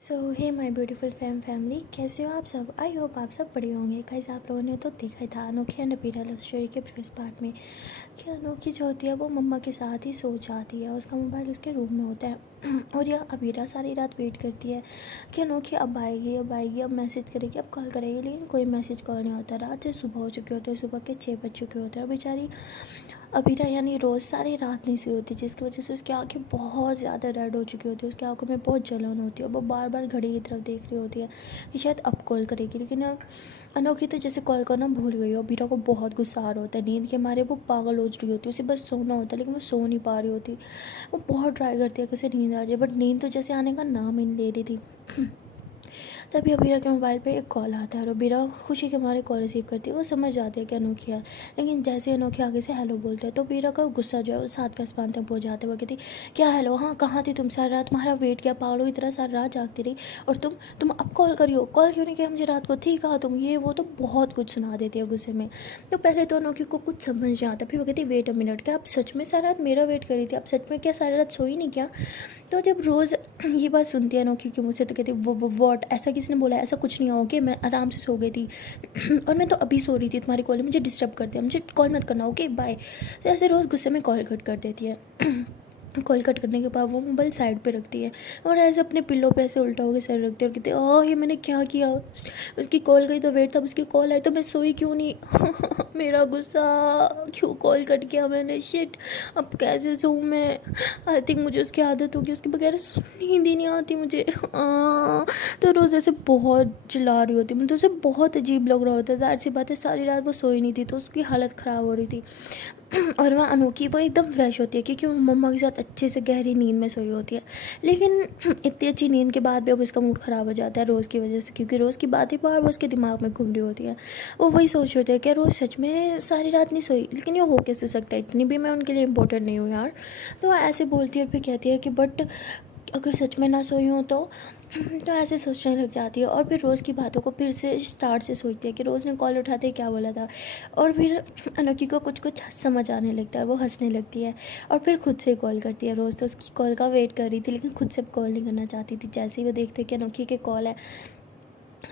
So hey my beautiful family, कैसे हो आप सब। आई होप आप सब बड़े होंगे। गाइस, आप लोगों ने तो देखा ही था अनोखी एंड अबीरा लव स्टोरी के प्रीवियस पार्ट में कि अनोखी जो होती है वो मम्मा के साथ ही सो जाती है। उसका मोबाइल उसके रूम में होता है और यहाँ अबीरा सारी रात वेट करती है कि अनोखी अब आएगी, अब मैसेज करेगी, अब कॉल करेगी, लेकिन कोई मैसेज कॉल नहीं होता। रात से सुबह हो चुके होते हैं, सुबह के 6 बज चुके होते हैं और बेचारी अबीरा यानी रोज़ सारी रात नहीं सोई होती, जिसकी वजह से उसकी आंखें बहुत ज़्यादा रेड हो चुकी होती है। उसकी आंखों में बहुत जलन होती है और वो बार बार घड़ी की तरफ देख रही होती है कि शायद अब कॉल करेगी, लेकिन अनोखी तो जैसे कॉल करना भूल गई हो। अबीरा को बहुत गुस्सा आ रहा होता है, नींद के मारे वो पागल हो रही होती है। उसे बस सोना होता है लेकिन वो सो नहीं पा रही होती। वो बहुत ट्राई करती है कि उसे नींद आ जाए, बट नींद तो जैसे आने का नाम ही नहीं ले रही थी। तभी अबीरा के मोबाइल पे एक कॉल आता है और अबीरा खुशी के मारे कॉल रिसीव करती है। वो समझ जाती है कि अनोखी है, लेकिन जैसे अनोखी आगे से हेलो बोलते हैं तो अबीरा का गुस्सा जो है वो 7वें आसमान तक पहुँच जाते हैं। वो कहती, क्या हेलो, हाँ कहाँ थी तुम सारी रात, तुम्हारा वेट किया, पागलों की तरह सारी रात जागती रही, और तुम अब कॉल करियो, कॉल क्यों नहीं किया मुझे रात को, थी कहाँ तुम, ये वो तो बहुत कुछ सुना देती है गुस्से में। तो पहले तो अनोखी को कुछ समझ नहीं आता, फिर वो कहती वेट अ मिनट, क्या आप सच में सारी रात मेरा वेट करी थी, आप सच में क्या सारी रात सोई नहीं क्या। तो जब रोज़ ये बात सुनती है अनोखी के मुँह से तो कहती वो वॉट, ऐसा किसने बोला, ऐसा कुछ नहीं हुआ, ओके मैं आराम से सो गई थी और मैं तो अभी सो रही थी, तुम्हारी कॉल मुझे डिस्टर्ब कर दिया, मुझे कॉल मत करना, ओके बाय। तो ऐसे रोज़ गुस्से में कॉल कट कर देती है। कॉल कट करने के बाद वो मोबाइल साइड पे रखती है और ऐसे अपने पिल्लों पे ऐसे उल्टा होकर सर रखती है और कहती है ओह ये मैंने क्या किया, उसकी कॉल गई तो वेट था, उसकी कॉल आई तो मैं सोई क्यों नहीं। मेरा गुस्सा, क्यों कॉल कट किया मैंने, शिट अब कैसे सोऊं मैं। आई थिंक मुझे उसकी आदत होगी, उसके बगैर नींद ही नहीं आती मुझे। तो रोज़ ऐसे बहुत चिल्ला रही होती, मुझे उसे बहुत अजीब लग रहा होता है। ज़ाहिर सी बात है सारी रात वो सोई नहीं थी तो उसकी हालत ख़राब हो रही थी। और वहाँ अनोखी वो एकदम फ्रेश होती है क्योंकि वो मम्मा के साथ अच्छे से गहरी नींद में सोई होती है। लेकिन इतनी अच्छी नींद के बाद भी अब उसका मूड ख़राब हो जाता है रोज़ की वजह से, क्योंकि रोज़ की बातें बार बार उसके दिमाग में घूम रही होती है। वो वही सोच रहे थे कि रोज़ सच में सारी रात नहीं सोई, लेकिन ये हो कैसे सकता है, इतनी भी मैं उनके लिए इम्पोर्टेंट नहीं हूँ यार। तो ऐसे बोलती है और फिर कहती है कि बट अगर सच में ना सोई हूँ तो ऐसे सोचने लग जाती है और फिर रोज़ की बातों को फिर से स्टार्ट से सोचती है कि रोज़ ने कॉल उठाते ही क्या बोला था। और फिर अनोखी को कुछ कुछ समझ आने लगता है, वो हंसने लगती है और फिर खुद से कॉल करती है। रोज़ तो उसकी कॉल का वेट कर रही थी लेकिन खुद से कॉल नहीं करना चाहती थी। जैसे ही वो देखते कि अनोखी के कॉल है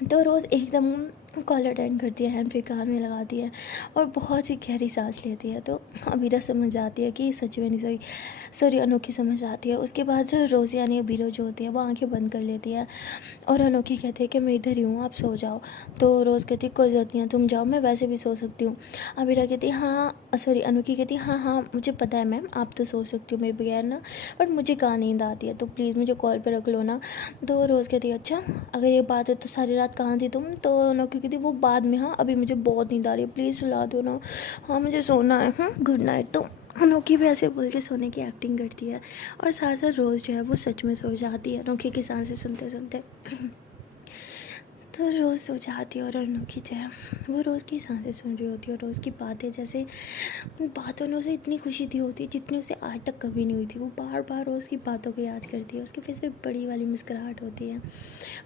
तो रोज़ एकदम कॉल अटेंड करती है, हैंड फ्री कान में लगाती है और बहुत ही गहरी सांस लेती है। तो अबीरा समझ जाती है कि सच में नहीं सही, सॉरी अनोखी समझ आती है। उसके बाद जो रोज़ यानी अबीरा जो होती है वो आंखें बंद कर लेती है और अनोखी कहती है कि मैं इधर ही हूँ, आप सो जाओ। तो रोज़ कहती है कोई ज़रूरत नहीं है, तुम जाओ, मैं वैसे भी सो सकती हूँ। अबीरा कहती है हाँ, सॉरी अनोखी कहती है हाँ हाँ मुझे पता है मैम, आप तो सो सकती हो मेरे बगैर ना, बट मुझे कहाँ नींद आती है, तो प्लीज़ मुझे कॉल पर रख लो ना। तो रोज़ कहती है अच्छा अगर ये बात है तो सारी रात कहाँ थी तुम। तो अनोखी कहती वो बाद में, हाँ अभी मुझे बहुत नींद आ रही है, प्लीज़ सुला दो ना, हाँ मुझे सोना है, हाँ गुड नाइट। तो अनोखी भी ऐसे बोल के सोने की एक्टिंग करती है और साथ साथ रोज़ जो है वो सच में सो जाती है अनोखी की सांसें सुनते सुनते। तो रोज़ सो जाती है और अनोखी जो है वो रोज़ की सांसें सुन रही होती है और रोज़ की बातें, जैसे उन बातों ने उसे इतनी खुशी दी होती है जितनी उसे आज तक कभी नहीं हुई थी। वो बार बार रोज़ की बातों को याद करती है, उसके फेस पे बड़ी वाली मुस्कुराहट होती है।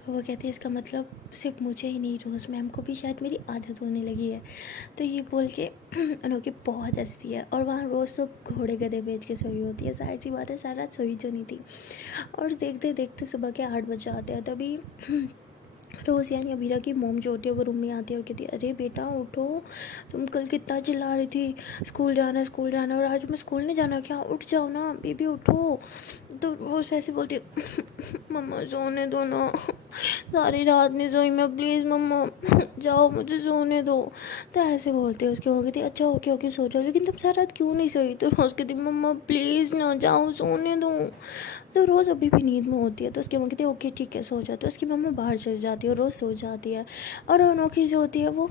वो कहती है इसका मतलब सिर्फ मुझे ही नहीं, रोज़ मैम को भी शायद मेरी आदत होने लगी है। तो ये बोल के अनोखी बहुत हंसती है और वहाँ रोज़ तो घोड़े गधे बेच के सोई होती है। जाहिर सी बात है सारी रात सोई जो नहीं थी। और देखते देखते सुबह के 8 बज जाते हैं। तभी रोज़ यानी अबीरा की मोम जो होती है वो रूम में आती है और कहती है अरे बेटा उठो, तुम कल कितना चिल्ला रही थी स्कूल जाना स्कूल जाना, और आज मैं स्कूल नहीं जाना क्या, उठ जाओ ना बेबी उठो। तो रोज़ ऐसे बोलती है मम्मा सोने दो ना, सारी रात नहीं सोई मैं, प्लीज़ मम्मा जाओ मुझे सोने दो। तो ऐसे बोलते हैं उसके, वो कहती अच्छा ओके ओके सो जाओ, लेकिन तुम सारी रात क्यों नहीं सोई। तो रोज़ कहती मम्मा प्लीज़ ना जाओ सोने दो। तो रोज़ अभी भी नींद में होती है तो उसकी मम्मा कहती है ओके ठीक है सो जाओ। तो उसकी मम्मा बाहर चली जाती है और रोज़ सो जाती है। और अनोखी जो होती है वो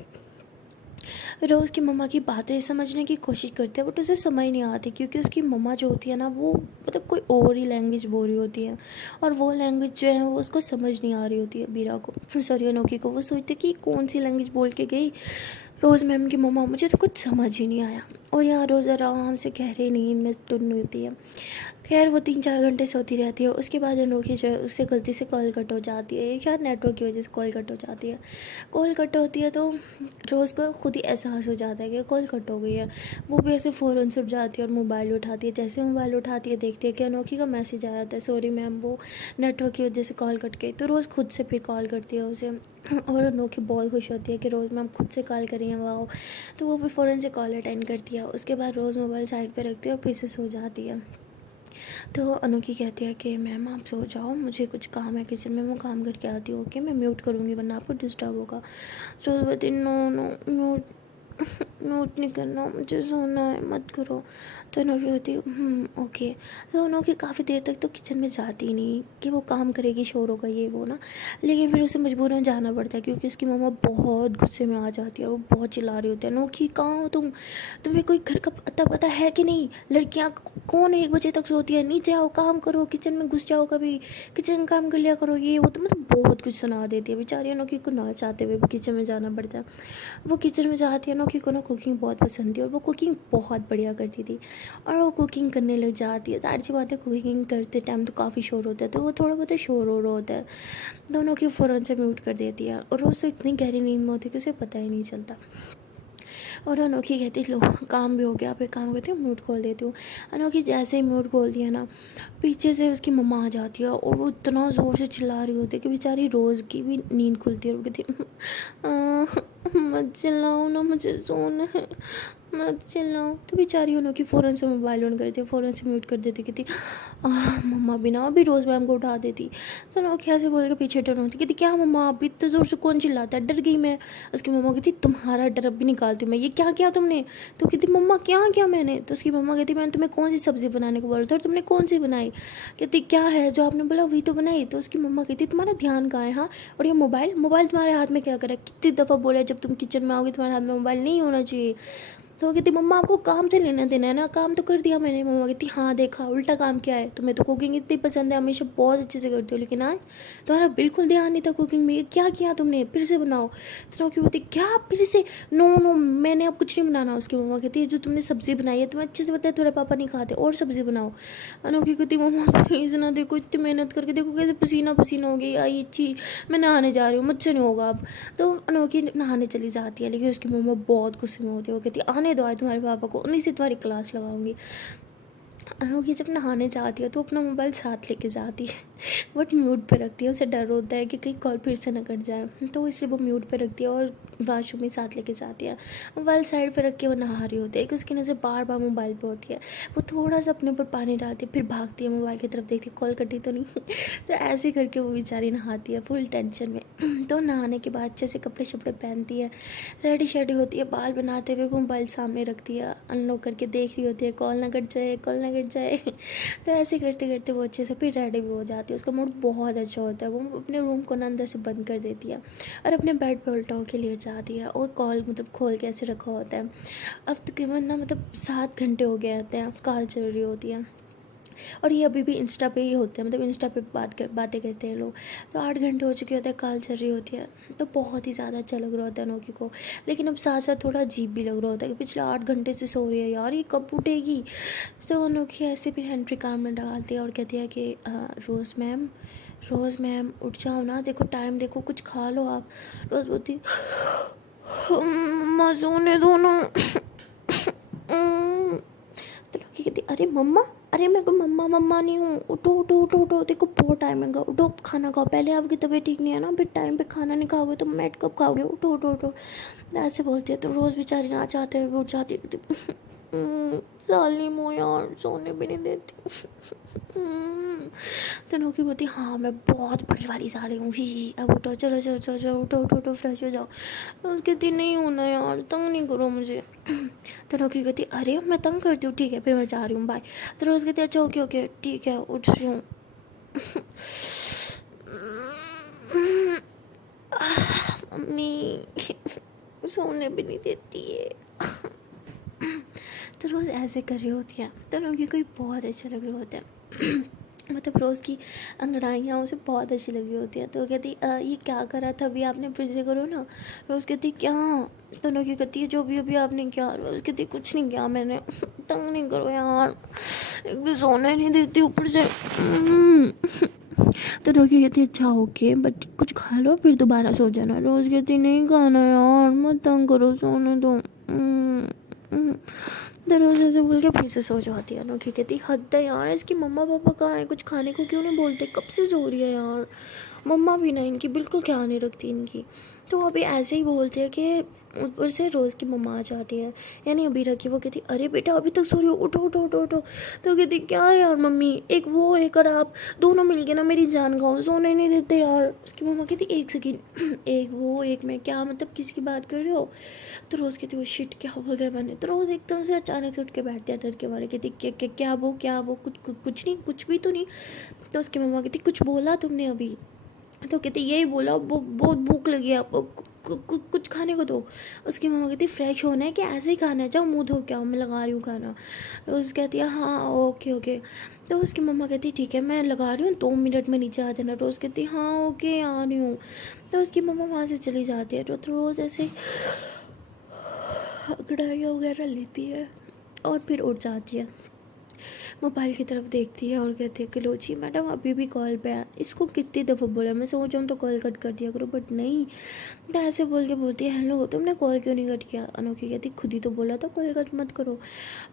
रोज़ की मम्मा की बातें समझने की कोशिश करती है, बट उसे समझ नहीं आती क्योंकि उसकी मम्मा जो होती है ना वो मतलब कोई और ही लैंग्वेज बोल रही होती है और वो लैंग्वेज जो है वो उसको समझ नहीं आ रही होती है बीरा को, सॉरी अनोखी को। वो सोचती है कि कौन सी लैंग्वेज बोल के गई रोज़ मैम की मम्मा, मुझे तो कुछ समझ ही नहीं आया। और यहाँ रोज़ आराम से गहरे नींद में टुन होती है। खैर वो 3-4 घंटे सोती रहती है। उसके बाद अनोखी जो है उससे गलती से कॉल कट हो जाती है, ये क्या नेटवर्क की वजह से कॉल कट हो जाती है। कॉल कट होती है तो रोज़ को खुद ही एहसास हो जाता है कि कॉल कट हो गई है। वो भी ऐसे फ़ौरन से उठ जाती है और मोबाइल उठाती है। जैसे मोबाइल उठाती है देखती है कि अनोखी का मैसेज आया था, सॉरी मैम वो नेटवर्क की वजह से कॉल कट गई। तो रोज़ खुद से फिर कॉल करती है उसे और अनोखी बहुत खुश होती है कि रोज़ मैम खुद से कॉल करी है, वाह। तो वो भी फ़ौरन से कॉल अटेंड करती है। उसके बाद रोज़ मोबाइल साइड पे रखती है और फिर से सो जाती है। तो अनोखी कहती है कि मैम आप सो जाओ, मुझे कुछ काम है किचन में, मैं काम करके आती हूँ, ओके मैं म्यूट करूँगी वरना आपको डिस्टर्ब होगा। तो बोलती है नो नो म्यूट म्यूट नहीं करना, मुझे सोना है, मत करो। तो अनोखी होती है ओके। तो अनोखी काफ़ी देर तक तो किचन में जाती नहीं कि वो काम करेगी, शोर होगा ये वो ना। लेकिन फिर उसे मजबूरन जाना पड़ता है क्योंकि उसकी मम्मा बहुत गुस्से में आ जाती है और वो बहुत चिल्ला रही होती है, अनोखी कहाँ हो तुम, तुम्हें कोई घर का अता पता है कि नहीं, लड़कियाँ कौन 1 बजे तक सोती है, नीचे आओ काम करो, किचन में घुस जाओ, कभी किचन काम कर लिया करो, ये वो। तो मतलब बहुत कुछ सुना देती है बेचारी अनोखी को, ना चाहते हुए भी किचन में जाना पड़ता है। वो किचन में जाती है, अनोखी को ना कुकिंग बहुत पसंद थी और वो कुकिंग बहुत बढ़िया करती थी और वो कुकिंग करने लग जाती है। जाहिर सी बात है कुकिंग करते टाइम तो काफ़ी शोर होता है, तो वो थोड़ा बहुत शोर हो रहा होता है, दोनों की फ़ौरन से म्यूट कर देती है और वो उससे इतनी गहरी नींद में होती है कि उसे पता ही नहीं चलता। और अनोखी कहती लो काम भी हो गया, आप एक काम करती हूँ म्यूट खोल देती हूँ। अनोखी जैसे ही म्यूट खोल दिया ना, पीछे से उसकी मम्मा आ जाती है और वो इतना ज़ोर से चिल्ला रही होती है कि बेचारी रोज़ की भी नींद खुलती है और वो कहती मत चिल्लाओ ना, मुझे सोना है, मत चिल्लाओ। तो बेचारी अनोखी फ़ौरन से मोबाइल ऑन करती है, फ़ौरन से म्यूट कर देती, कहती मम्मा भी ना अभी रोज़ मैम को उठा देती। तो अनोखी ऐसे बोल के पीछे टर्न होती, कहती क्या मम्मा अभी इतने ज़ोर से कौन चिल्लाता है, डर गई मैं। उसकी मम्मा कहती तुम्हारा डर अब भी निकालती हूँ मैं, ये क्या किया तुमने। तो कहती मम्मा क्या किया मैंने। तो उसकी मम्मा कहती मैंने तुम्हें कौन सी सब्ज़ी बनाने को बोला था और तुमने कौन सी बनाई। कहती क्या है जो आपने बोला वही तो बनाई। तो उसकी मम्मा कहती तुम्हारा ध्यान कहाँ है, हाँ, और ये मोबाइल मोबाइल तुम्हारे हाथ में क्या करा, कितनी दफ़ा बोला जब तुम किचन में आओगे तुम्हारे हाथ में मोबाइल नहीं होना चाहिए। तो वो कहती मम्मा आपको काम से लेना देना है ना, काम तो कर दिया मैंने। मम्मा कहती हाँ देखा उल्टा काम किया है, तुम्हें तो कुकिंग इतनी पसंद है, हमेशा बहुत अच्छे से करती हो, लेकिन आज तुम्हारा बिल्कुल ध्यान नहीं था कुकिंग में, क्या किया तुमने, फिर से बनाओ। तो क्यों होती क्या फिर से, नो नो मैंने अब कुछ नहीं बनाना। उसकी मम्मा कहती है जो तुमने सब्ज़ी बनाई है तुम्हें अच्छे से पता है तुम्हारे पापा नहीं खाते, और सब्ज़ी बनाओ। अनोखी कहती मम्मा प्लीज़ ना, देखो इतनी मेहनत करके देखो कैसे पसीना पसीना हो गई, आई अच्छी मैं नहाने जा रही हूँ, मुझसे नहीं होगा अब। तो अनोखी नहाने चली जाती है, लेकिन उसकी मम्मा बहुत गुस्से में होती है, वो कहती आने दो आज तुम्हारे पापा को, उन्हीं से तुम्हारी क्लास लगाऊंगी। अनोखी जब नहाने जाती है तो अपना मोबाइल साथ लेके जाती है बट म्यूट पे रखती है, उसे डर होता है कि कहीं कॉल फिर से ना कट जाए, तो इसलिए वो म्यूट पे रखती है और वाशरूम में साथ लेके जाती है। मोबाइल साइड पे रख के वो नहा रही होती है कि उसकी नज़र बार बार मोबाइल पे होती है। वो थोड़ा सा अपने ऊपर पानी डालती है, फिर भागती है मोबाइल की तरफ, देखती है कॉल कटी तो नहीं तो ऐसे करके वो बेचारी नहाती है फुल टेंशन में तो नहाने के बाद अच्छे से कपड़े शपड़े पहनती है, रेडी शेडी होती है, बाल बनाते हुए मोबाइल सामने रखती है, अनलॉक करके देख रही होती है कॉल ना कट जाए, कॉल ना कट जाए तो ऐसे करते करते वो अच्छे से फिर रेडी भी हो जाती है। उसका मूड बहुत अच्छा होता है, वो अपने रूम को ना अंदर से बंद कर देती है और अपने बेड पर उल्टा होकर लेट जाती है और कॉल मतलब खोल के ऐसे रखा होता है। अब तकरीबन ना मतलब 7 घंटे हो गए होते हैं, कॉल चल रही होती है और ये अभी भी इंस्टा पे ही होते हैं, मतलब इंस्टा पे बातें करते हैं लोग। तो 8 घंटे हो चुके होते हैं, कॉल चल रही होती है, तो बहुत ही ज़्यादा अच्छा लग रहा होता है अनोखी को। लेकिन अब साथ साथ थोड़ा अजीब भी लग रहा होता है कि पिछले 8 घंटे से सो रही है यार, ये कब उठेगी। तो अनोखी ऐसे फिर हैंड्री काम में डालती है और कहती है कि रोज़ मैम उठ जाओ ना, देखो टाइम देखो, कुछ खा लो आप। रोज़ बोलती मम्मा सोने दो ना तो लोग कहती अरे मम्मा, अरे मैं कोई मम्मा मम्मा नहीं हूँ, उठो उठो उठो उठो, देखो बहुत टाइम है, उठो खाना खाओ, पहले आपकी तबीयत ठीक नहीं है ना, फिर टाइम पे खाना नहीं खाओगे तो मैट कब खाओगे, उठो उठो उठो। ऐसे बोलती है तो रोज़ बेचारी ना चाहते हुए उठ जाती है, साली मो यार सोने भी नहीं देती तो नौकी बोलती हाँ मैं बहुत बड़ी वाली साली हूँ ही, अब उठो, चलो चलो चलो चलो उठो उठो उठो फ्रेश हो जाओ। तो उसके दिन नहीं होना यार, तंग नहीं करो मुझे तो नौकी कहती अरे मैं तंग करती हूँ, ठीक है फिर मैं जा रही हूँ बाय। तो रोज़ कहती अच्छा ओके ओके ठीक है उठ रही हूँ मम्मी सोने भी नहीं देती है तो रोज़ ऐसे कर रही होती है तो नौकी को बहुत अच्छा लग रहा होता है मतलब रोज़ की अंगड़ाइयाँ उसे बहुत अच्छी लगी होती हैं। तो वो कहती ये क्या करा था अभी आपने, फिर से करो ना। रोज़ कहती क्या, तो नोकी कहती है जो भी अभी आपने किया। रोज़ कहती कुछ नहीं किया मैंने, तंग नहीं करो यार, एक भी सोने नहीं देती ऊपर से। तो नोकी कहती अच्छा ओके बट कुछ खा लो फिर दोबारा सो जाना। रोज़ कहती नहीं खाना यार, मत तंग करो, सोने दो। तो रोज़ ऐसे बोल के फिर से सो जाती है। अनोखी कहती हद है यार, इसकी मम्मा पापा कहाँ है, कुछ खाने को क्यों नहीं बोलते, कब से सो रही है यार। मम्मा भी ना इनकी बिल्कुल ख्याल नहीं रखती इनकी। तो अभी ऐसे ही बोलते हैं कि ऊपर से रोज़ की मम्मा आ जाती है, यानी अभी रखी। वो कहती अरे बेटा अभी तक सो रही हो, उठो उठो उठो उठो। तो कहती क्या यार मम्मी, एक वो एक और आप दोनों मिलके ना मेरी जान खाओ, सोने नहीं देते यार। उसकी मम्मा कहती एक सेकेंड, एक वो एक मैं, क्या मतलब किसकी बात कर रहे हो। तो रोज़ कहती वो शिट क्या बोल रहा है मैंने। तो रोज़ एकदम से अचानक से उठ के बैठते हैं डर के मारे। कहती क्या क्या क्या वो कुछ नहीं, कुछ भी तो नहीं। तो उसकी मम्मा कहती कुछ बोला तुमने अभी। तो कहती यही बोला, बहुत भूख लगी है आपको, कुछ खाने को दो। उसकी मम्मा कहती फ्रेश होना है कि ऐसे ही खाना है, जाओ मुँह धो के आओ, मैं लगा रही हूँ खाना। रोज़ कहती है हाँ ओके ओके। तो उसकी मम्मा कहती ठीक है मैं लगा रही हूँ, 2 मिनट में नीचे आ जाना। रोज़ कहती हाँ ओके आ रही हूँ। तो उसकी मम्मा वहाँ से चली जाती है। तो रोज़ ऐसे कढ़ाइयाँ वगैरह लेती है और फिर उठ जाती है, मोबाइल की तरफ देखती है और कहती है कि लो जी मैडम अभी भी कॉल पे है। इसको कितनी दफ़ा बोला, मैं सो जाऊँ तो कॉल कट कर दिया करो, बट नहीं। तो ऐसे बोल के बोलती है हेलो तुमने कॉल क्यों नहीं कट किया। अनोखी कहती खुद ही तो बोला था कॉल कट मत करो।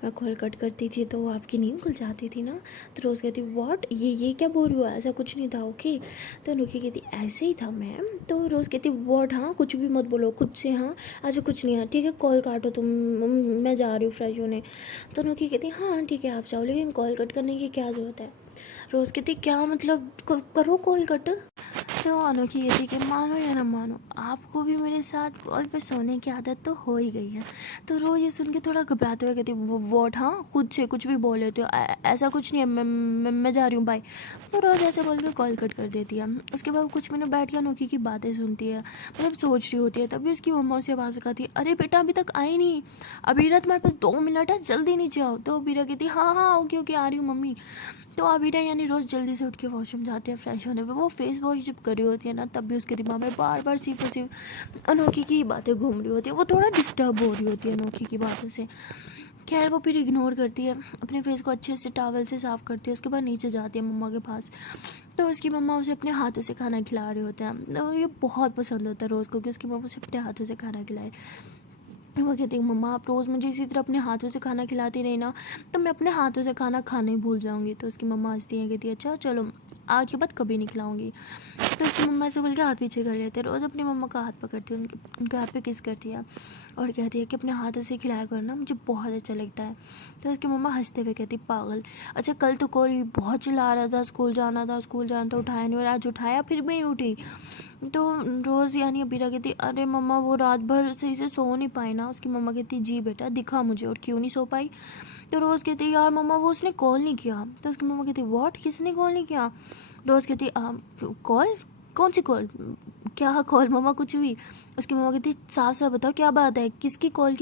मैं कॉल कट करती थी तो आपकी नींद खुल जाती थी ना। तो रोज़ कहती व्हाट, ये क्या बोल रही हो, ऐसा कुछ नहीं था ओके। तो अनोखी कहती ऐसे ही था मैम। तो रोज़ कहती व्हाट, हाँ कुछ भी मत बोलो खुद से, हाँ ऐसा कुछ नहीं है, ठीक है कॉल काटो तुम, मैं जा रही हूँ फ्रेश होने। तो अनोखी कहती हाँ ठीक है आप जाओ, लेकिन कॉल कट करने की क्या ज़रूरत है। रोज़ कहती क्या मतलब, करो कॉल कट। तो अनोखी कहती कि मानो या ना मानो, आपको भी मेरे साथ कॉल पे सोने की आदत तो हो ही गई है। तो रोज़ ये सुन के थोड़ा घबराते हुए कहती वॉट, हाँ खुद से कुछ भी बोल लेते हो, ऐसा कुछ नहीं है, मैं जा रही हूँ बाय। तो रोज़ ऐसे बोल के कॉल कट कर देती है। उसके बाद कुछ मिनट बैठ के अनोखी की बातें सुनती है, मतलब सोच रही होती है। तभी उसकी मम्मा उसे आवाज़ लगाती है अरे बेटा अभी तक आई नहीं, अबीरा तुम्हारे पास 2 मिनट है, जल्दी नीचे आओ। तो अबीरा कहती हाँ ओके ओके आ रही हूँ मम्मी। तो अबीरा यानी रोज़ जल्दी से उठ के वॉशरूम जाती है फ्रेश होने पे। वो फेस वॉश जब करी होती है ना, तब भी उसके दिमाग में बार बार सिर्फ अनोखी की बातें घूम रही होती है। वो थोड़ा डिस्टर्ब हो रही होती है अनोखी की बातों से। खैर वो फिर इग्नोर करती है, अपने फेस को अच्छे से टॉवल से साफ़ करती है। उसके बाद नीचे जाती है मम्मा के पास। तो उसकी मम्मा उसे अपने हाथों से खाना खिला रहे होते हैं। तो ये बहुत पसंद होता है रोज़ को कि उसकी मम्मा उसे अपने हाथों से खाना खिलाए। वो कहती है मम्मा आप रोज़ मुझे इसी तरह अपने हाथों से खाना खिलाती रही ना, तो मैं अपने हाथों से खाना खाना ही भूल जाऊँगी। तो उसकी मम्मा हंसती है, कहती है अच्छा चलो आज के बाद कभी नहीं खिलाऊँगी। तो उसकी मम्मा ऐसे बोल के हाथ पीछे कर लेते हैं। रोज़ अपनी मम्मा का हाथ पकड़ती है, उनके हाथ पे किस करती है और कहती है कि अपने हाथों से खिलाया करो ना, मुझे बहुत अच्छा लगता है। तो उसकी मम्मा हंसते हुए कहती पागल, अच्छा कल तो कोई बहुत चिल्ला रहा था स्कूल जाना था, उठाया नहीं और आज उठाया फिर भी नहीं उठी। तो रोज़ यानी अबीरा कहती अरे मम्मा वो रात भर सही से सो नहीं पाई ना। उसकी मम्मा कहती जी बेटा दिखा मुझे, और क्यों नहीं सो पाई। तो रोज़ कहती यार मम्मा वो उसने कॉल नहीं किया। तो उसकी मम्मा कहती व्हाट, किसने कॉल नहीं किया। रोज़ कहती कॉल, कौन सी कॉल, क्या कॉल मम्मा कुछ भी। उसकी मम्मा कहती साफ साफ बताओ क्या बात है, किसकी कॉल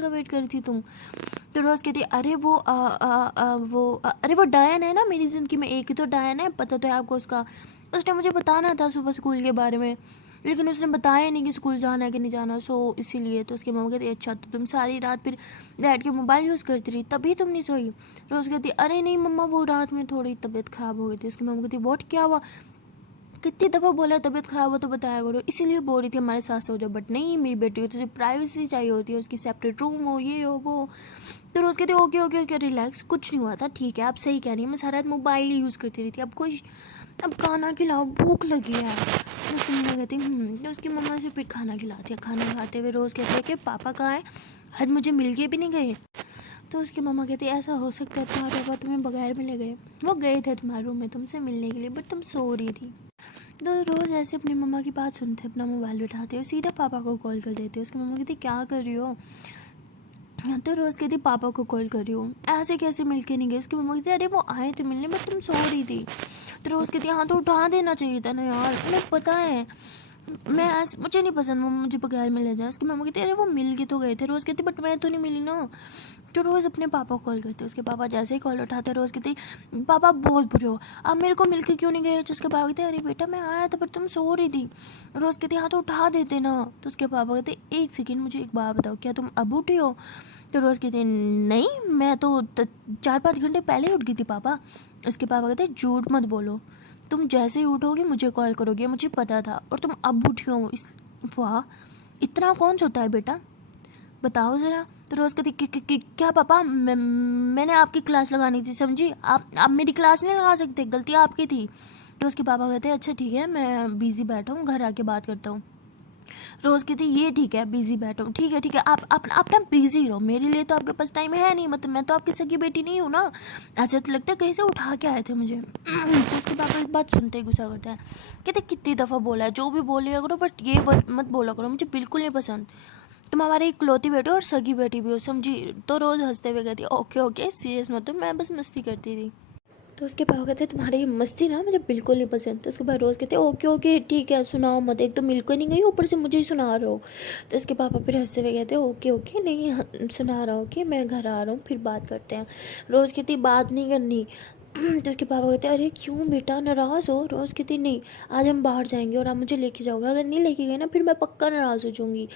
का वेट कर रही थी तुम। तो रोज़ कहती अरे वो डायन है ना मेरी ज़िंदगी में, एक ही तो डायन है, पता तो है आपको उसका। उसने मुझे बताना था सुबह स्कूल के बारे में, लेकिन उसने बताया नहीं कि स्कूल जाना है कि नहीं जाना, सो इसीलिए। तो उसकी मम्मा कहती अच्छा तो तुम सारी रात फिर बैठ के मोबाइल यूज़ करती रही तभी तुम नहीं सोई। रोज़ कहती अरे नहीं मम्मा वो रात में थोड़ी तबीयत ख़राब हो गई थी। उसकी मम्मा कहती व्हाट, क्या हुआ, कितनी दफ़ा बोला तबीयत ख़राब हो तो बताया करो, इसीलिए बोल रही थी हमारे साथ सो जाओ, बट नहीं मेरी बेटी को तो सिर्फ प्राइवेसी चाहिए होती है, उसकी सेपरेट रूम हो, ये हो वो। तो रोज़ कहती ओके ओके ओके रिलैक्स, कुछ नहीं हुआ था, ठीक है आप सही कह रही हैं, मैं सारा रात मोबाइल ही यूज़ करती रही थी, अब खाना खिलाओ भूख लगी है। तो उसकी मम्मा कहती तो उसकी मम्मा से फिर खाना खिलाती है। खाना खाते हुए रोज़ कहती है कि पापा कहाँ है, आज मुझे मिल के भी नहीं गए। तो उसकी मम्मा कहती है ऐसा हो सकता है तुम्हारे पापा तुम्हें बगैर मिले गए, वो गए थे तुम्हारे रूम में तुमसे मिलने के लिए, बट तुम सो रही थी। तो रोज़ ऐसे अपनी मम्मा की बात सुनते अपना मोबाइल उठाते और सीधा पापा को कॉल कर देते। उसकी मम्मा कहती क्या कर रही हो। तो रोज़ कहती पापा को कॉल कर रही हूँ, ऐसे कैसे मिल के नहीं गए। उसकी मम्मा कहती अरे वो आए थे मिलने बट तुम सो रही थी। तो रोज़ कहती हाँ तो उठा देना चाहिए था ना यार, तुम्हें पता है मुझे नहीं पसंद मम्मा मुझे बगैर मिले जाए। उसकी मम्मा कहती अरे वो मिल के तो गए थे। रोज़ कहती बट मैं तो नहीं मिली ना। तो रोज़ अपने पापा को कॉल करते। उसके पापा जैसे ही कॉल उठाते रोज़ कहती पापा आप बहुत बुरे हो, आप मेरे को मिल के क्यों नहीं गए। तो उसके पापा कहते अरे बेटा मैं आया था पर तुम सो रही थी। रोज़ कहती हाँ तो उठा देते ना। तो उसके पापा कहते एक सेकेंड मुझे एक बात बताओ, क्या तुम अब उठे हो। तो रोज़ कहती नहीं मैं तो 4-5 घंटे पहले ही उठ गई थी पापा। उसके पापा कहते झूठ मत बोलो, तुम जैसे ही उठोगी मुझे कॉल करोगे, मुझे पता था, और तुम अब उठी हो। इस वाह इतना कौन सोता है बेटा, बताओ ज़रा। तो रोज़ कहती क्या पापा मैंने आपकी क्लास लगानी थी, समझी आप मेरी क्लास नहीं लगा सकते, गलती आपकी थी। तो उसके पापा कहते अच्छा ठीक है मैं बिज़ी बैठा हूँ, घर आके बात करता हूँ। रोज़ कहती ये ठीक है बिज़ी बैठा हूँ, ठीक है आप अपना बिज़ी रहो, मेरे लिए तो आपके पास टाइम है नहीं, मतलब मैं तो आपकी सगी बेटी नहीं हूँ ना। ऐसा तो लगता है कहीं से उठा के आए थे मुझे। तो उसके पापा इस बात सुनते ही गुस्सा करता है, कहते कितनी दफ़ा बोला है जो भी बोल लिया करो बट ये मत बोला करो, मुझे बिल्कुल नहीं पसंद, तुम हमारी इकलौती बेटी और सगी बेटी भी हो, समझी। तो रोज़ हंसते हुए कहती ओके सीरियस मत हो, मैं बस मस्ती करती थी। तो उसके पापा कहते तुम्हारी ये मस्ती ना मुझे बिल्कुल नहीं पसंद। तो उसके बाद रोज़ कहते ओके ठीक है सुनाओ मत, एक तो मिल को नहीं गई ऊपर से मुझे ही सुना रहे हो। तो उसके पापा फिर हंसते हुए कहते ओके नहीं सुना रहा हूँ कि मैं घर आ रहा हूँ फिर बात करते हैं। रोज़ कहती बात नहीं करनी। तो उसके पापा कहते अरे क्यों बेटा नाराज़ हो। रोज़ कहती नहीं आज हम बाहर जाएंगे और आप मुझे लेके जाओगे, अगर नहीं लेके गए ना फिर मैं पक्का नाराज़ हो जाऊँगी।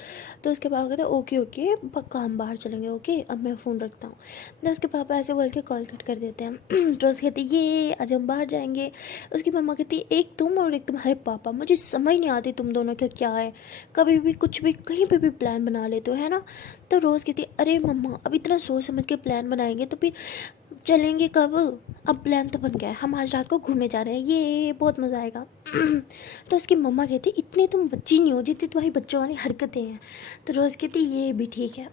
तो उसके पापा कहते ओके पक्का हम बाहर चलेंगे, ओके अब मैं फ़ोन रखता हूँ। तो उसके पापा ऐसे बोल के कॉल कट कर देते हैं। रोज़ कहती ये आज हम बाहर जाएंगे। उसकी मम्मा कहती एक तुम और एक तुम्हारे पापा, मुझे समझ नहीं आती तुम दोनों का क्या है, कभी भी कुछ भी कहीं पे भी प्लान बना लेते हो है ना। तो रोज़ कहती अरे मम्मा अब इतना सोच समझ के प्लान बनाएंगे तो फिर चलेंगे कब, अब प्लान तो बन गया है, हम आज रात को घूमने जा रहे हैं, ये बहुत मज़ा आएगा। तो उसकी मम्मा कहती इतनी तुम बच्ची नहीं हो जितनी तुम्हारी बच्चों वाली हरकतें हैं। तो रोज़ कहती ये भी ठीक है,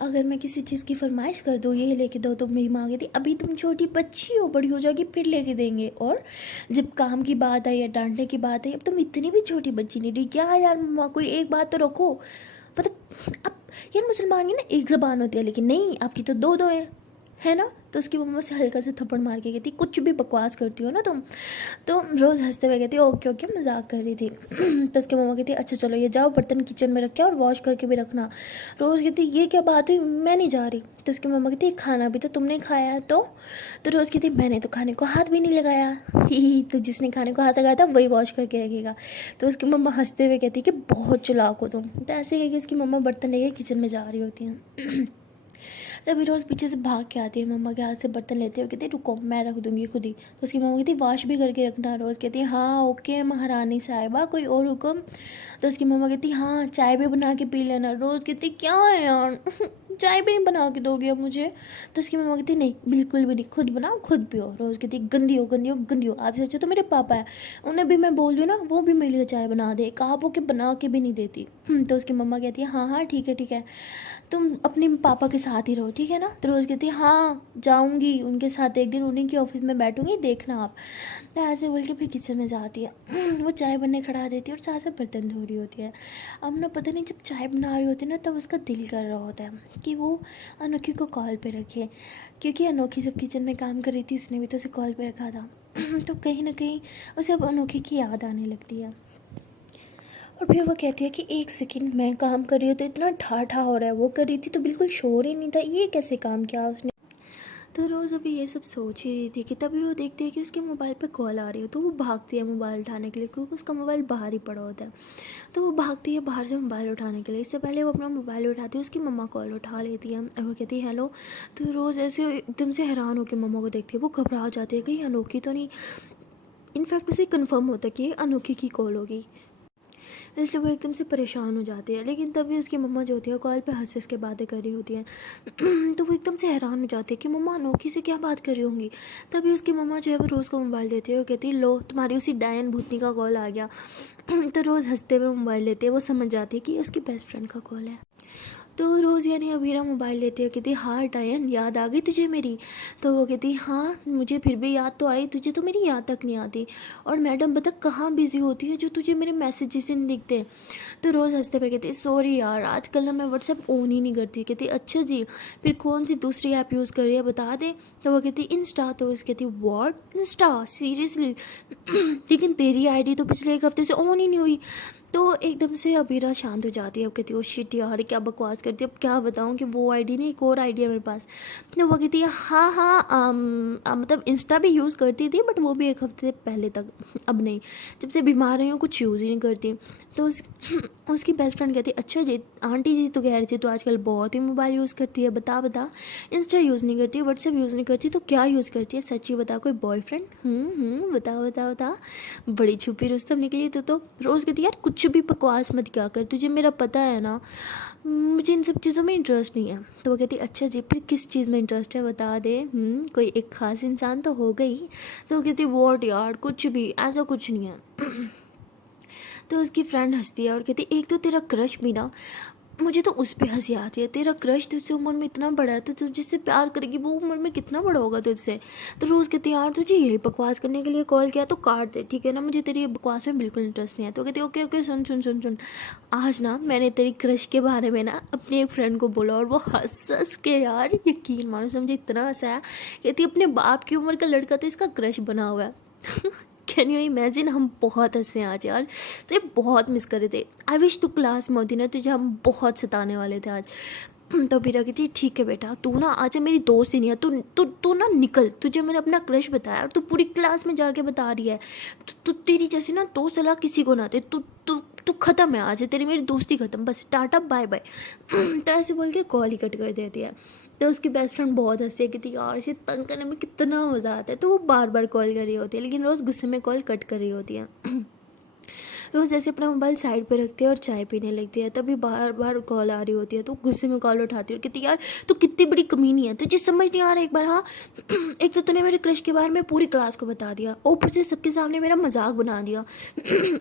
अगर मैं किसी चीज़ की फरमाइश कर दूँ ये लेके दो तो मेरी माँ कहती अभी तुम छोटी बच्ची हो, बड़ी हो जाएगी फिर लेके देंगे, और जब काम की बात आई या डांटने की बात आई अब तुम इतनी भी छोटी बच्ची नहीं रही क्या यार मम्मा, कोई एक बात तो रखो। मतलब अब यार मुसलमान की ना एक ज़बान होती है लेकिन नहीं आपकी तो दो है ना। तो उसकी मम्मा से हल्का से थप्पड़ मार के कहती कुछ भी बकवास करती हो ना तुम। तो रोज़ हंसते हुए कहती ओके मजाक कर रही थी। तो उसकी मम्मा कहती अच्छा चलो ये जाओ बर्तन किचन में रखे और वॉश करके भी रखना। रोज़ कहती ये क्या बात हुई मैं नहीं जा रही। तो उसकी मम्मा कहती खाना भी तो तुमने खाया है। तो रोज़ कहती मैंने तो खाने को हाथ भी नहीं लगाया। ही तो जिसने खाने को हाथ लगाया था वही वॉश करके रखेगा। तो उसकी मम्मा हंसते हुए कहती कि बहुत चालाक हो तुम। तो ऐसे कह के उसकी मम्मा बर्तन लेके किचन में जा रही होती हैं। तभी रोज़ पीछे से भाग के आती है, मम्मा के हाथ से बर्तन लेते हुए कहती रुको मैं रख दूँगी खुद ही। तो उसकी मम्मा कहती वॉश भी करके रखना। रोज़ कहती हाँ ओके महारानी साहिबा कोई और हुक्म। तो उसकी मम्मा कहती हाँ चाय भी बना के पी लेना। रोज़ कहती क्या है यार चाय भी नहीं बना के दोगे अब मुझे। तो उसकी मम्मा कहती नहीं बिल्कुल भी नहीं, खुद बनाओ खुद पियो। रोज़ कहती गंदी हो आपसे अच्छा तो मेरे पापा है, उन्हें भी मैं बोल दूँ ना वो भी मेरे लिए चाय बना दे, कहा वो कि बना के भी नहीं देती। तो उसकी मम्मा कहती है हाँ ठीक है तुम अपने पापा के साथ ही रहो ठीक है ना। तो रोज़ कहती है हाँ जाऊँगी उनके साथ, एक दिन उन्हीं के ऑफिस में बैठूँगी देखना आप। तो ऐसे बोल के फिर किचन में जाती है। वो चाय बनने खड़ा देती है और साथ साथ बर्तन धो रही होती है। अब ना पता नहीं जब चाय बना रही होती है ना तब उसका दिल कर रहा होता है कि वो अनोखी को कॉल पे रखे, क्योंकि अनोखी जब किचन में काम कर रही थी उसने भी तो उसे कॉल पे रखा था। तो कहीं ना कहीं उसे अब अनोखी की याद आने लगती है। और फिर वो कहती है कि एक सेकंड मैं काम कर रही हूँ तो इतना ठा हो रहा है, वो कर रही थी तो बिल्कुल शोर ही नहीं था, ये कैसे काम किया उसने। तो रोज़ अभी ये सब सोच ही रही थी कि तभी वो देखती है कि उसके मोबाइल पे कॉल आ रही हो। तो वो भागती है मोबाइल उठाने के लिए क्योंकि उसका मोबाइल बाहर ही पड़ा होता है। तो वो भागती है बाहर से मोबाइल उठाने के लिए, इससे पहले वो अपना मोबाइल उठाती है उसकी मम्मा कॉल उठा लेती है और वो कहती है हेलो। तो रोज़ ऐसे एकदम से हैरान होकर मम्मा को देखती है, वो घबरा जाती है कहीं अनोखी तो नहीं। इनफैक्ट उसे कन्फर्म होता है कि अनोखी की कॉल होगी, इसलिए वो एकदम से परेशान हो जाती है। लेकिन तभी उसकी मम्मा जो होती है कॉल पे हंस के बातें कर रही होती हैं। तो वो एकदम से हैरान हो जाती है कि मम्मा अनोखी से क्या बात कर रही होंगी। तभी उसकी मम्मा जो है वो रोज़ को मोबाइल देती है और कहती है लो तुम्हारी उसी डायन भूतनी का कॉल आ गया। तो रोज़ हंसते हुए मोबाइल लेती है, वो समझ जाती है कि उसकी बेस्ट फ्रेंड का कॉल है। तो रोज़ यानी अबीरा मोबाइल लेती है, कहती हाँ डायन याद आ गई तुझे मेरी। तो वो कहती हाँ मुझे फिर भी याद तो आई, तुझे तो मेरी याद तक नहीं आती, और मैडम बता कहाँ बिजी होती है जो तुझे मेरे मैसेजेस नहीं दिखते। तो रोज़ हंसते हुए कहती सॉरी यार आजकल ना मैं व्हाट्सएप ऑन ही नहीं करती। कहती अच्छा जी फिर कौन सी दूसरी ऐप यूज़ कर रही है बता दे। तो वो कहती इंस्टा, तो उसकी कहती व्हाट इंस्टा सीरियसली लेकिन तेरी आईडी तो पिछले 1 हफ्ते से ऑन ही नहीं हुई। तो एकदम से अबीरा शांत हो जाती है। अब कहती है ओ शिट यार क्या बकवास करती है, अब क्या बताऊँ कि वो आईडी नहीं एक और आईडी है मेरे पास। तो वो कहती है हाँ हाँ मतलब इंस्टा भी यूज़ करती थी बट वो भी 1 हफ्ते पहले तक, अब नहीं, जब से बीमार रही हूँ कुछ यूज़ ही नहीं करती। तो उसकी बेस्ट फ्रेंड कहती अच्छा जी आंटी जी तो कह रही थी तो आजकल बहुत ही मोबाइल यूज़ करती है, बता बता। इंस्टा यूज़ नहीं करती, व्हाट्सएप यूज़ नहीं करती, तो क्या यूज़ करती है सच्ची बता, कोई बॉयफ्रेंड? बता बता बता। बड़ी छुपी रुस्तम निकली तो रोज़ कहती यार कुछ भी बकवास मत क्या कर, तुझे मेरा पता है ना मुझे इन सब चीज़ों में इंटरेस्ट नहीं है। तो वो कहती अच्छा जी फिर किस चीज़ में इंटरेस्ट है बता दे, कोई एक ख़ास इंसान तो हो गई। तो वो कहती वॉट यार कुछ भी, ऐसा कुछ नहीं है। तो उसकी फ्रेंड हंसती है और कहती एक तो तेरा क्रश भी ना, मुझे तो उस पर हंसी आती है, तेरा क्रश तुझसे उम्र में इतना बड़ा है तो तू जिससे प्यार करेगी वो उम्र में कितना बड़ा होगा तुझसे। तो रोज़ कहती है यार तुझे यही बकवास करने के लिए कॉल किया तो काट दे ठीक है ना, मुझे तेरी बकवास में बिल्कुल इंटरेस्ट नहीं है। तो कहती ओके ओके सुन सुन सुन सुन, आज ना मैंने तेरी क्रश के बारे में ना अपनी एक फ्रेंड को बोला और वो हंस के यार यकीन मानो समझे इतना हंसाया। कहती अपने बाप की उम्र का लड़का तो इसका क्रश बना हुआ है। कैन यू इमेजिन, हम बहुत हंसे आज यार, तो ये बहुत मिस कर रहे थे। आई विश तू क्लास में होती ना, तुझे हम बहुत सताने वाले थे आज। तो बीरा कहती ठीक है बेटा तू ना आज मेरी दोस्त ही नहीं है, तू तू तू ना निकल, तुझे मैंने अपना क्रश बताया और तू पूरी क्लास में जाके बता रही है, तू तेरी जैसी ना दोस्त सलाह किसी को ना दे, तू तू तू खत्म है आज, तेरी मेरी दोस्ती खत्म, बस टाटा बाय बाय। तो ऐसे बोल के कॉल ही कट कर देती है। तो उसकी बेस्ट फ्रेंड बहुत हंसी है कि यार इसे तंग करने में कितना मज़ा आता है, तो वो बार बार कॉल कर रही होती है लेकिन रोज़ गुस्से में कॉल कट कर रही होती है। रोज़ ऐसे अपना मोबाइल साइड पे रखती है और चाय पीने लगती है, तभी बार बार कॉल आ रही होती है तो गुस्से में कॉल उठाती है और कहती यार तू कितनी बड़ी कमीनी है, तुझे समझ नहीं आ रहा एक बार। हाँ एक तो तूने मेरे क्रश के बारे में पूरी क्लास को बता दिया, ऊपर से सबके सामने मेरा मजाक बना दिया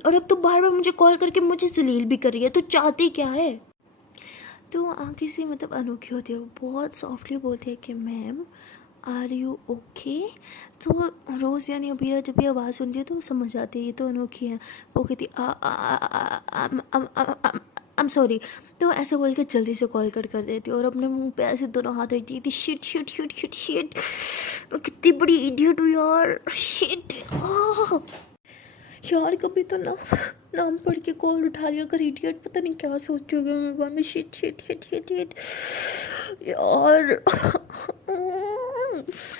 और अब तू बार बार मुझे कॉल करके मुझे जलील भी कर रही है, तू चाहती क्या है। तो आगे से मतलब अनोखी होती है, वो बहुत सॉफ्टली बोलती है कि मैम आर यू ओके। तो रोज़ यानी अबीरा जब भी आवाज़ सुनती है तो वो समझ आती है ये तो अनोखी है। वो कहती आई एम सॉरी। तो ऐसा बोल के जल्दी से कॉल कट कर देती है और अपने मुंह पे ऐसे दोनों हाथ रखती थी, shit shit shit shit shit, कितनी बड़ी इडियट हूँ यार, शिट यार कभी तो ना नाम पढ़ के कॉल उठा लिया कर, इडियट पता नहीं क्या सोच होगा मेरे बारे में, shit shit shit shit shit यार।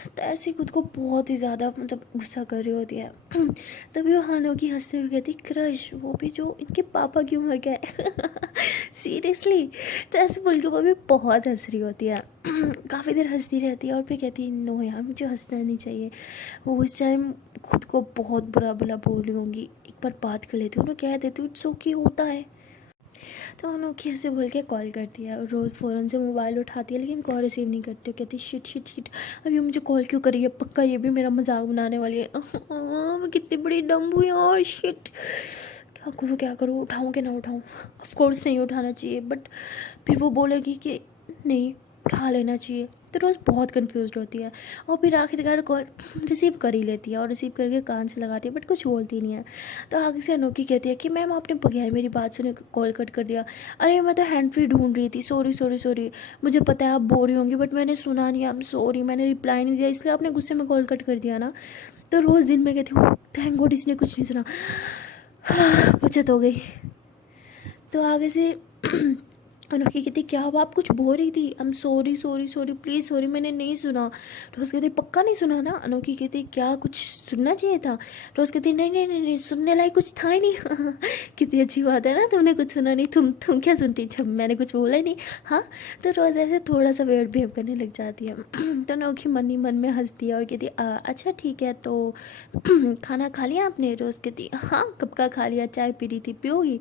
तो ऐसे खुद को बहुत ही ज़्यादा मतलब गुस्सा कर रही होती है। तभी वो हानो की हंसते हुए कहती क्रश, वो भी जो इनके पापा की उम्र का है। सीरियसली। तो ऐसे बोल के वो भी बहुत हंस रही होती है। काफ़ी देर हंसती रहती है और फिर कहती है नो यार मुझे हंसना नहीं चाहिए। वो उस टाइम खुद को बहुत बुरा भला बोल रही होंगी, एक बार बात कर लेती हूँ ना, कह देती हूँ इट्स ओके होता है। तो अनोखी ऐसे बोल के कॉल करती है और रोज़ फ़ौरन से मोबाइल उठाती है लेकिन कॉल रिसीव नहीं करती, कहती शिट शिट शिट अब ये मुझे कॉल क्यों करी है, पक्का ये भी मेरा मजाक बनाने वाली है। मैं कितनी बड़ी डम हूँ यार, शिट क्या करूँ उठाऊँ कि ना उठाऊँ। ऑफ कोर्स नहीं उठाना चाहिए बट फिर वो बोलेगी कि नहीं उठा लेना चाहिए, तो रोज़ बहुत कंफ्यूज होती है और फिर आखिरकार कॉल रिसीव कर ही लेती है और रिसीव करके कान से लगाती है बट कुछ बोलती नहीं है। तो आगे से अनोखी कहती है कि मैम आपने बगैर मेरी बात सुने कॉल कट कर दिया। अरे मैं तो हैंड फ्री ढूंढ रही थी, सॉरी सॉरी सॉरी, मुझे पता है आप बोल रही होंगी बट मैंने सुना नहीं, आई एम सॉरी, मैंने रिप्लाई नहीं दिया इसलिए आपने गुस्से में कॉल कट कर दिया ना। तो रोज़ दिन में कहती हूँ थैंक गॉड इसने कुछ नहीं सुना, बचत हो गई। तो आगे से अनोखी कहती क्या हुआ, आप कुछ बोल रही थी, आई am sorry sorry sorry please sorry मैंने नहीं सुना। रोज़ कहती पक्का नहीं सुना ना। अनोखी कहती क्या कुछ सुनना चाहिए था। रोज़ कहती नहीं नहीं नहीं नहीं सुनने लायक कुछ था ही नहीं। कितनी अच्छी बात है ना, तुमने कुछ सुना नहीं, तुम क्या सुनती जब मैंने कुछ बोला ही नहीं। हाँ तो रोज़ ऐसे थोड़ा सा वेट बिहेव करने लग जाती है। तो अनोखी मन ही मन में हंसती है और कहती अच्छा ठीक है तो खाना खा लिया आपने। रोज़ कहती हाँ कब का खा लिया, चाय पी रही थी, पियोगी।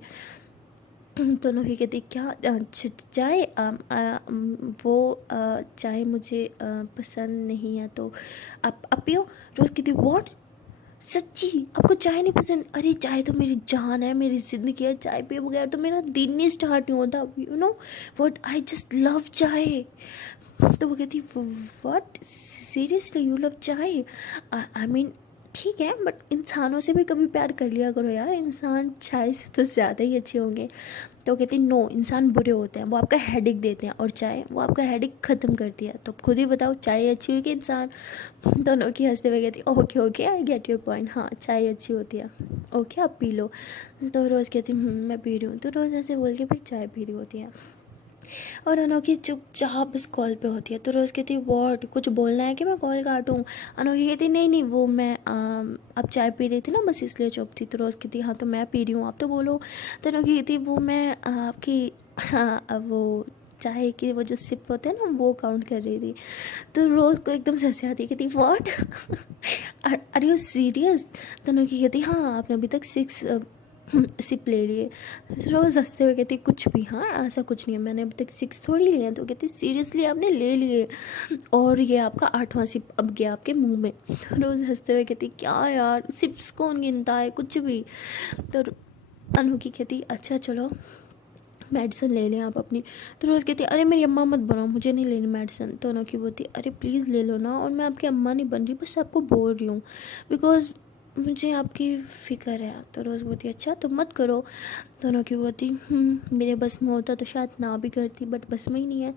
तो अनोखी कहती क्या चाय, वो चाय मुझे पसंद नहीं है तो आप पियो। रोज़ कहती व्हाट सच्ची आपको चाय नहीं पसंद, अरे चाय तो मेरी जान है, मेरी ज़िंदगी है, चाय पिए बगैर तो मेरा दिन नहीं स्टार्ट नहीं होता, you know what I just love चाय। तो वो कहती व्हाट सीरियसली यू लव चाय, आई मीन ठीक है, बट इंसानों से भी कभी प्यार कर लिया करो यार, इंसान चाय से तो ज़्यादा ही अच्छे होंगे। तो कहती नो, इंसान बुरे होते हैं, वो आपका हेडेक देते हैं, और चाय वो आपका हेडेक ख़त्म करती है। तो खुद ही बताओ, चाय अच्छी हुई कि इंसान? दोनों की हंसते हुए कहती okay okay, I get your point, हाँ चाय अच्छी होती है, ओके आप पी लो। तो रोज़ कहती मैं पी रही हूँ। तो रोज़ ऐसे बोल के फिर चाय पी रही होती है, और अनोखी चुपचाप बस कॉल पे होती है। तो रोज़ कहती वॉट, कुछ बोलना है कि मैं कॉल काटूँ? अनोखी कहती नहीं नहीं, वो मैं अब चाय पी रही थी ना, बस इसलिए चुप थी। तो रोज़ कहती हाँ तो मैं पी रही हूँ, आप तो बोलो। तो अनोखी कहती वो मैं आपकी हाँ अब वो चाय की वो जो सिप होते हैं ना, वो काउंट कर रही थी। तो रोज़ को एकदम से हंसी आती, कहती व्हाट आर यू सीरियस? तो अनोखी कहती हाँ आपने अभी तक 6 सिप ले लिए। रोज़ हंसते हुए कहती कुछ भी, हाँ ऐसा कुछ नहीं है, मैंने अभी तक 6 थोड़ी लिए हैं। तो कहती सीरियसली आपने ले लिए, और ये आपका 8वां सिप अब गया आपके मुंह में। रोज़ हंसते हुए कहती क्या यार, सिप्स कौन गिनता है, कुछ भी। तो अनोखी कहती अच्छा चलो मेडिसिन ले लें आप अपनी। तो रोज़ कहती अरे मेरी अम्मा मत बनाओ, मुझे नहीं लेनी मेडिसिन। तो अनोखी बोलती अरे प्लीज़ ले लो ना, और मैं आपकी अम्मा नहीं बन रही, बस आपको बोल रही हूँ बिकॉज मुझे आपकी फ़िक्र है। तो रोज़ बोलती अच्छा तो मत करो। तो अनोखी बोलती मेरे बस में होता तो शायद ना भी करती, बट बस में ही नहीं है।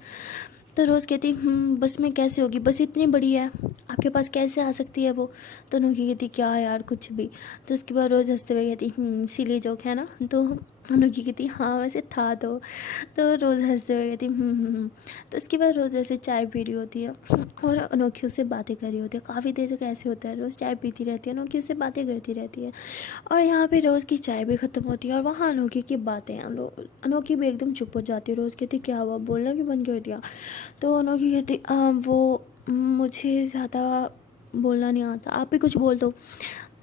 तो रोज़ कहती बस में कैसे होगी, बस इतनी बड़ी है, आपके पास कैसे आ सकती है वो? तो अनोखी कहती क्या यार कुछ भी। तो उसके बाद रोज़ हंसते हुए कहती सिली जोक है ना? तो अनोखी कहती हाँ वैसे था। तो रोज़ हंसते हुए कहती तो उसके बाद रोज़ ऐसे चाय पी रही होती है, और अनोखी उससे बातें कर रही होती है। काफ़ी देर तक ऐसे होता है, रोज़ चाय पीती रहती है, अनोखी उससे बातें करती रहती है, और यहाँ पे रोज़ की चाय भी ख़त्म होती है, और वहाँ अनोखी की बातें अनोखी भी एकदम चुप हो जाती है। रोज़ कहती क्या हुआ, बोलना क्यों बंद कर दिया? तो अनोखी कहती वो मुझे ज़्यादा बोलना नहीं आता, आप ही कुछ बोल दो।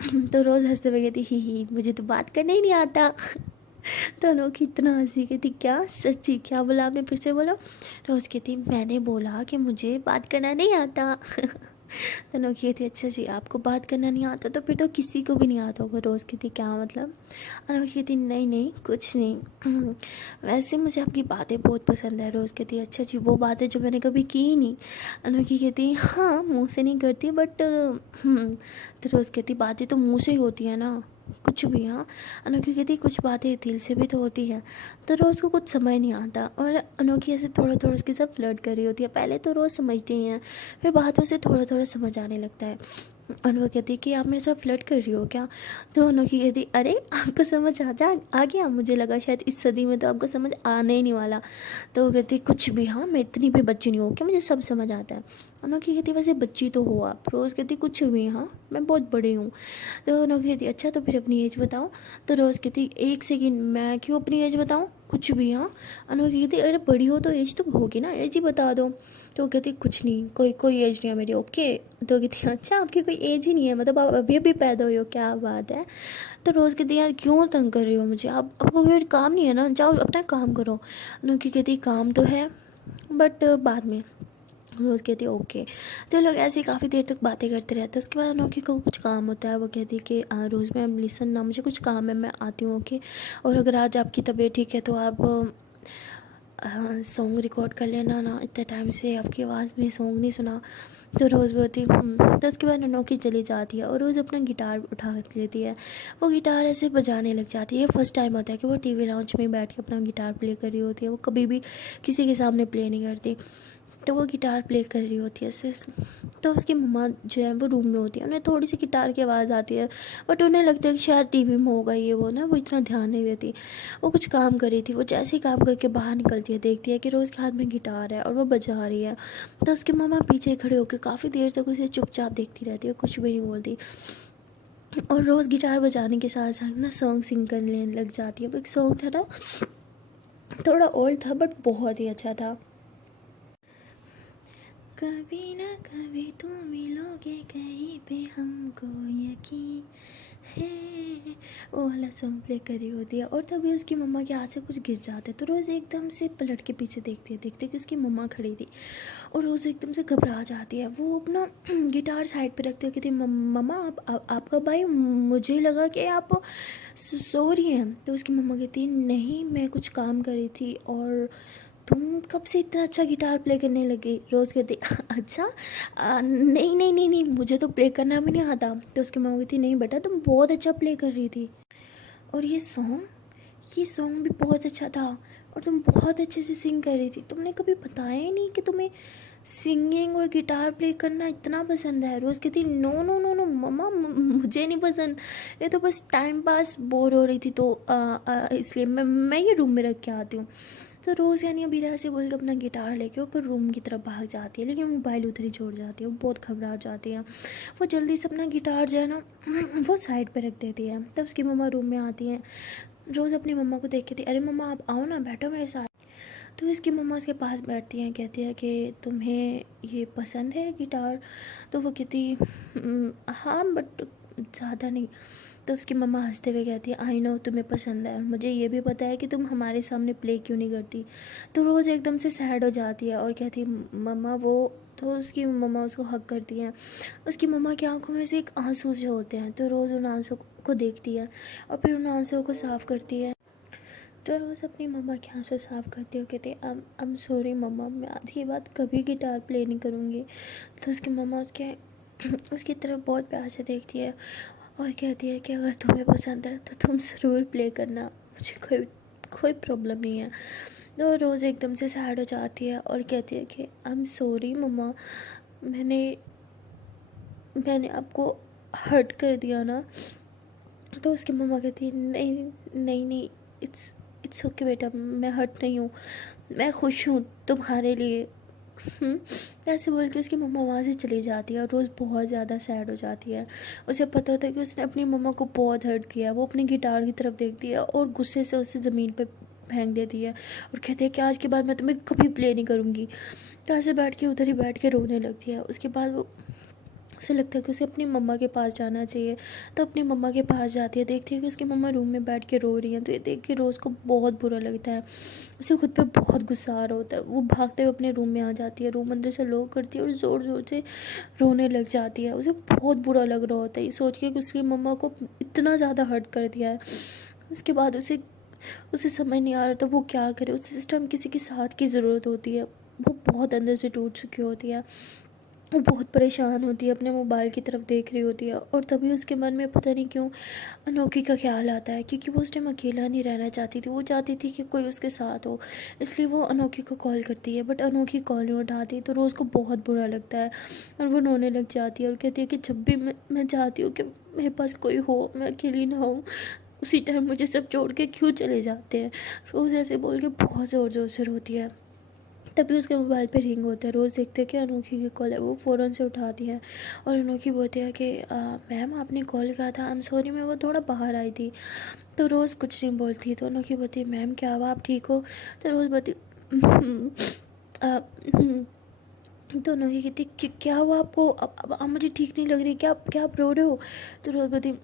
तो रोज़ हंसते हुए कहती ही मुझे तो बात करना ही नहीं आता। तो अनोखी इतना हंसी, कहती क्या सच्ची, क्या बोला आपने, फिर से बोलो। रोज़ कहती मैंने बोला कि मुझे बात करना नहीं आता। तो अनोखी कहती अच्छा जी आपको बात करना नहीं आता, तो फिर तो किसी को भी नहीं आता होगा। रोज़ कहती क्या मतलब? अनोखी कहती नहीं नहीं कुछ नहीं, वैसे मुझे आपकी बातें बहुत पसंद है। रोज़ कहती अच्छा जी वो बातें जो मैंने कभी की ही नहीं। अनोखी कहती हाँ मुँह से नहीं करती बट तो रोज़ कहती बातें तो मुँह से ही होती है ना, कुछ भी। हाँ अनोखी कहती कुछ बातें दिल से भी तो होती है। तो रोज़ को कुछ समझ नहीं आता, और अनोखी ऐसे थोड़ा थोड़ा उसके साथ फ्लर्ट कर रही होती है। पहले तो रोज़ समझती ही है, फिर बाद में से थोड़ा थोड़ा समझ आने लगता है। और वो कहती कि आप मेरे साथ फ्लर्ट कर रही हो क्या? तो अनोखी कहती अरे आपको समझ आ गया, मुझे लगा शायद इस सदी में तो आपको समझ आने ही नहीं वाला। तो वो कहती कुछ भी, हाँ मैं इतनी भी बच्ची नहीं हूँ कि मुझे सब समझ आता है। अनोखी कहती वैसे बच्ची तो हो आप। रोज़ कहती कुछ भी, हाँ मैं बहुत बड़ी हूँ। तो अनोखी कहती अच्छा तो फिर अपनी एज बताओ। तो रोज़ कहती एक सेकेंड, मैं क्यों अपनी एज बताऊँ, कुछ भी। हाँ अनोखी कहती अरे बड़ी हो तो एज तो होगी ना, एज ही बता दो। तो वो कहती कुछ नहीं, कोई एज नहीं है मेरी, ओके। तो कहती अच्छा आपकी कोई एज ही नहीं है, मतलब आप अभी अभी पैदा हुई हो, क्या बात है। तो रोज़ कहती यार क्यों तंग कर रही हो मुझे, आप आपको फिर काम नहीं है ना, जाओ अपना काम करो। अनोखी कहती काम तो है बट बाद में। रोज़ कहती ओके। तो लोग ऐसे ही काफ़ी देर तक बातें करते रहते हैं। उसके बाद अनोखी को कुछ काम होता है, वो कहती है कि रोज़ मैम लिसन ना, मुझे कुछ काम है, मैं आती हूँ ओके। और अगर आज आपकी तबीयत ठीक है तो आप सॉन्ग रिकॉर्ड कर लेना ना, इतने टाइम से आपकी आवाज़ में सॉन्ग नहीं सुना। तो रोज़ बोलती तो उसके बाद अनोखी चली जाती है, और रोज़ अपना गिटार उठा लेती है। वो गिटार ऐसे बजाने लग जाती है। फर्स्ट टाइम होता है कि वो टीवी लाउंज में बैठ के अपना गिटार प्ले कर रही होती है, वो कभी भी किसी के सामने प्ले नहीं करती। तो वो गिटार प्ले कर रही होती है ऐसे। तो उसकी मम्मा जो है वो रूम में होती है, उन्हें थोड़ी सी गिटार की आवाज़ आती है, बट उन्हें लगता है कि शायद टीवी में होगा ये वो ना, वो इतना ध्यान नहीं देती। वो कुछ काम कर रही थी, वो जैसे ही काम करके बाहर निकलती है देखती है कि रोज़ के हाथ में गिटार है और वो बजा रही है। तो उसकी मम्मा पीछे खड़े होकर काफ़ी देर तक उसे चुपचाप देखती रहती है, कुछ भी नहीं बोलती। और रोज़ गिटार बजाने के साथ साथ ना सॉन्ग सिंग करने लग जाती है। वो एक सॉन्ग था ना, थोड़ा ओल्ड था बट बहुत ही अच्छा था। कभी ना कभी तुम मिलोगे कहीं पे, हमको यकीन है, वो वाला सॉन्ग प्ले करी होती है। और तभी उसकी मम्मा के हाथ से कुछ गिर जाता है, तो रोज़ एकदम से पलट के पीछे देखते कि उसकी मम्मा खड़ी थी, और रोज़ एकदम से घबरा जाती है। वो अपना गिटार साइड पे रखते हुए कहती मम्मा आपका भाई, मुझे लगा कि आप सो रही हैं। तो उसकी मम्मा कहती नहीं मैं कुछ काम कर रही थी, और तुम कब से इतना अच्छा गिटार प्ले करने लगी? रोज़ कहती अच्छा नहीं नहीं नहीं नहीं, मुझे तो प्ले करना भी नहीं आता। तो उसकी माँ कहती नहीं बेटा, तुम बहुत अच्छा प्ले कर रही थी, और ये सॉन्ग भी बहुत अच्छा था, और तुम बहुत अच्छे से सिंग कर रही थी। तुमने कभी बताया ही नहीं कि तुम्हें सिंगिंग और गिटार प्ले करना इतना पसंद है। रोज़ कहती नो नो नो नो मम्मा, मुझे नहीं पसंद, ये तो बस टाइम पास, बोर हो रही थी तो इसलिए मैं ये रूम में रख के आती हूँ। तो रोज़ यानी अभी ऐसे बोल के अपना गिटार लेके ऊपर रूम की तरफ भाग जाती है, लेकिन मोबाइल उधर ही छोड़ जाती है। वो बहुत घबरा जाती है। वो जल्दी से अपना गिटार जो है ना वो साइड पे रख देती है। तब उसकी मम्मा रूम में आती हैं। रोज़ अपनी मम्मा को देख के थी, अरे मम्मा आप आओ ना, बैठो मेरे साथ। तो इसकी मम्मा उसके पास बैठती हैं, कहती है कि तुम्हें ये पसंद है गिटार? तो वो कहती हाँ बट ज़्यादा नहीं। तो उसकी मम्मा हंसते हुए कहती है आई नो तुम्हें पसंद है, मुझे ये भी पता है कि तुम हमारे सामने प्ले क्यों नहीं करती। तो रोज़ एकदम से सैड हो जाती है और कहती है मम्मा वो, तो उसकी मम्मा उसको हक करती हैं। उसकी मम्मा की आंखों में से एक आंसू जो होते हैं, तो रोज़ उन आंसू को देखती है और फिर उन आंसुओं को साफ़ करती है। तो रोज़ अपनी मम्मा के आंसू साफ़ करती है, कहती है आई एम सॉरी मम्मा, मैं आज के बाद कभी गिटार प्ले नहीं करूँगी। तो उसकी मम्मा उसकी तरफ बहुत प्यार से देखती है और कहती है कि अगर तुम्हें पसंद है तो तुम ज़रूर प्ले करना, मुझे कोई कोई प्रॉब्लम नहीं है। तो रोज़ एकदम से सैड हो जाती है और कहती है कि आई एम सॉरी मम्मा, मैंने मैंने आपको हर्ट कर दिया ना। तो उसकी मम्मा कहती है नहीं नहीं नहीं, इट्स इट्स ओके बेटा, मैं हर्ट नहीं हूँ, मैं खुश हूँ तुम्हारे लिए। ऐसे बोल के उसकी मम्मा वहाँ से चली जाती है और रोज़ बहुत ज़्यादा सैड हो जाती है। उसे पता होता है कि उसने अपनी मम्मा को बहुत हर्ट किया। वो अपनी गिटार की तरफ देखती है और गुस्से से उसे ज़मीन पे फेंक देती है और कहती है कि आज के बाद मैं तुम्हें कभी प्ले नहीं करूँगी। तो ऐसे बैठ के उधर ही बैठ के रोने लगती है। उसके बाद वो, उसे लगता है कि उसे अपनी मम्मा के पास जाना चाहिए। तो अपनी मम्मा के पास जाती है, देखती है कि उसकी मम्मा रूम में बैठ के रो रही हैं। तो ये देख के रोज़ को बहुत बुरा लगता है, उसे खुद पे बहुत गुस्सा आ रहा होता है। वो भागते हुए अपने रूम में आ जाती है, रूम अंदर से लॉक करती है और ज़ोर ज़ोर से रोने लग जाती है। उसे बहुत बुरा लग रहा होता है ये सोच के कि उसकी मम्मा को इतना ज़्यादा हर्ट कर दिया है। उसके बाद उसे उसे समझ नहीं आ रहा था वो क्या करे। उसे इस टाइम किसी के साथ की ज़रूरत होती है। वो बहुत अंदर से टूट चुकी होती है। वो बहुत परेशान होती है, अपने मोबाइल की तरफ देख रही होती है और तभी उसके मन में पता नहीं क्यों अनोखी का ख्याल आता है, क्योंकि वो उस टाइम अकेला नहीं रहना चाहती थी। वो चाहती थी कि कोई उसके साथ हो, इसलिए वो अनोखी को कॉल करती है। बट अनोखी कॉल नहीं उठाती, तो रोज़ को बहुत बुरा लगता है और वो रोने लग जाती है और कहती है कि जब भी मैं चाहती हूँ कि मेरे पास कोई हो, मैं अकेली ना हूँ, उसी टाइम मुझे सब छोड़ के क्यों चले जाते हैं। रोज़ ऐसे बोल के बहुत ज़ोर ज़ोर से रोती है। तभी उसके मोबाइल पे रिंग होता है। रोज़ देखते हैं कि अनोखी की कॉल है। वो फ़ौरन से उठाती है और अनोखी बोलती है कि मैम आपने कॉल किया था, आई एम सॉरी मैं वो थोड़ा बाहर आई थी। तो रोज़ कुछ नहीं बोलती। तो अनोखी बोलती है मैम क्या हुआ, आप ठीक हो? तो रोज़ बोलती "अ, तो अनोखी कहती क्या हुआ आपको, अब मुझे ठीक नहीं लग रही, क्या क्या आप रो रहे हो?" तो रोज़ बोलती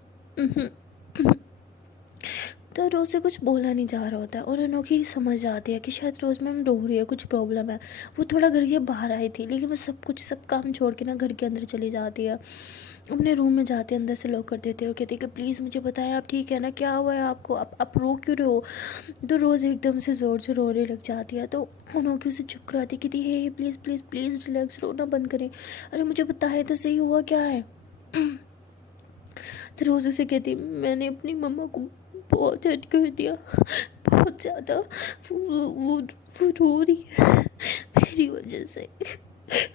तो रोज़ से कुछ बोला नहीं जा रहा होता है और अनोखी समझ जाती है कि शायद रोज़ मैम रो रही है, कुछ प्रॉब्लम है। वो थोड़ा घर के बाहर आई थी, लेकिन वो सब काम छोड़ के ना घर के अंदर चली जाती है। अपने रूम में जाते अंदर से लॉक कर देते हैं और कहती है कि प्लीज़ मुझे बताएं आप ठीक है ना, क्या हुआ है आपको, आप रो क्यों रहे हो? तो रोज़ एकदम से ज़ोर से रोने लग जाती है। तो अनोखी उसे चुप कराती है, कहती है हे प्लीज़ प्लीज़ प्लीज़ रिलैक्स, रोना बंद करें, अरे मुझे बताएं तो सही हुआ क्या है। तो रोज़ उसे कहती मैंने अपनी मम्मा को बहुत हर्ट कर दिया, बहुत ज़्यादा, वो रो रही है मेरी वजह से।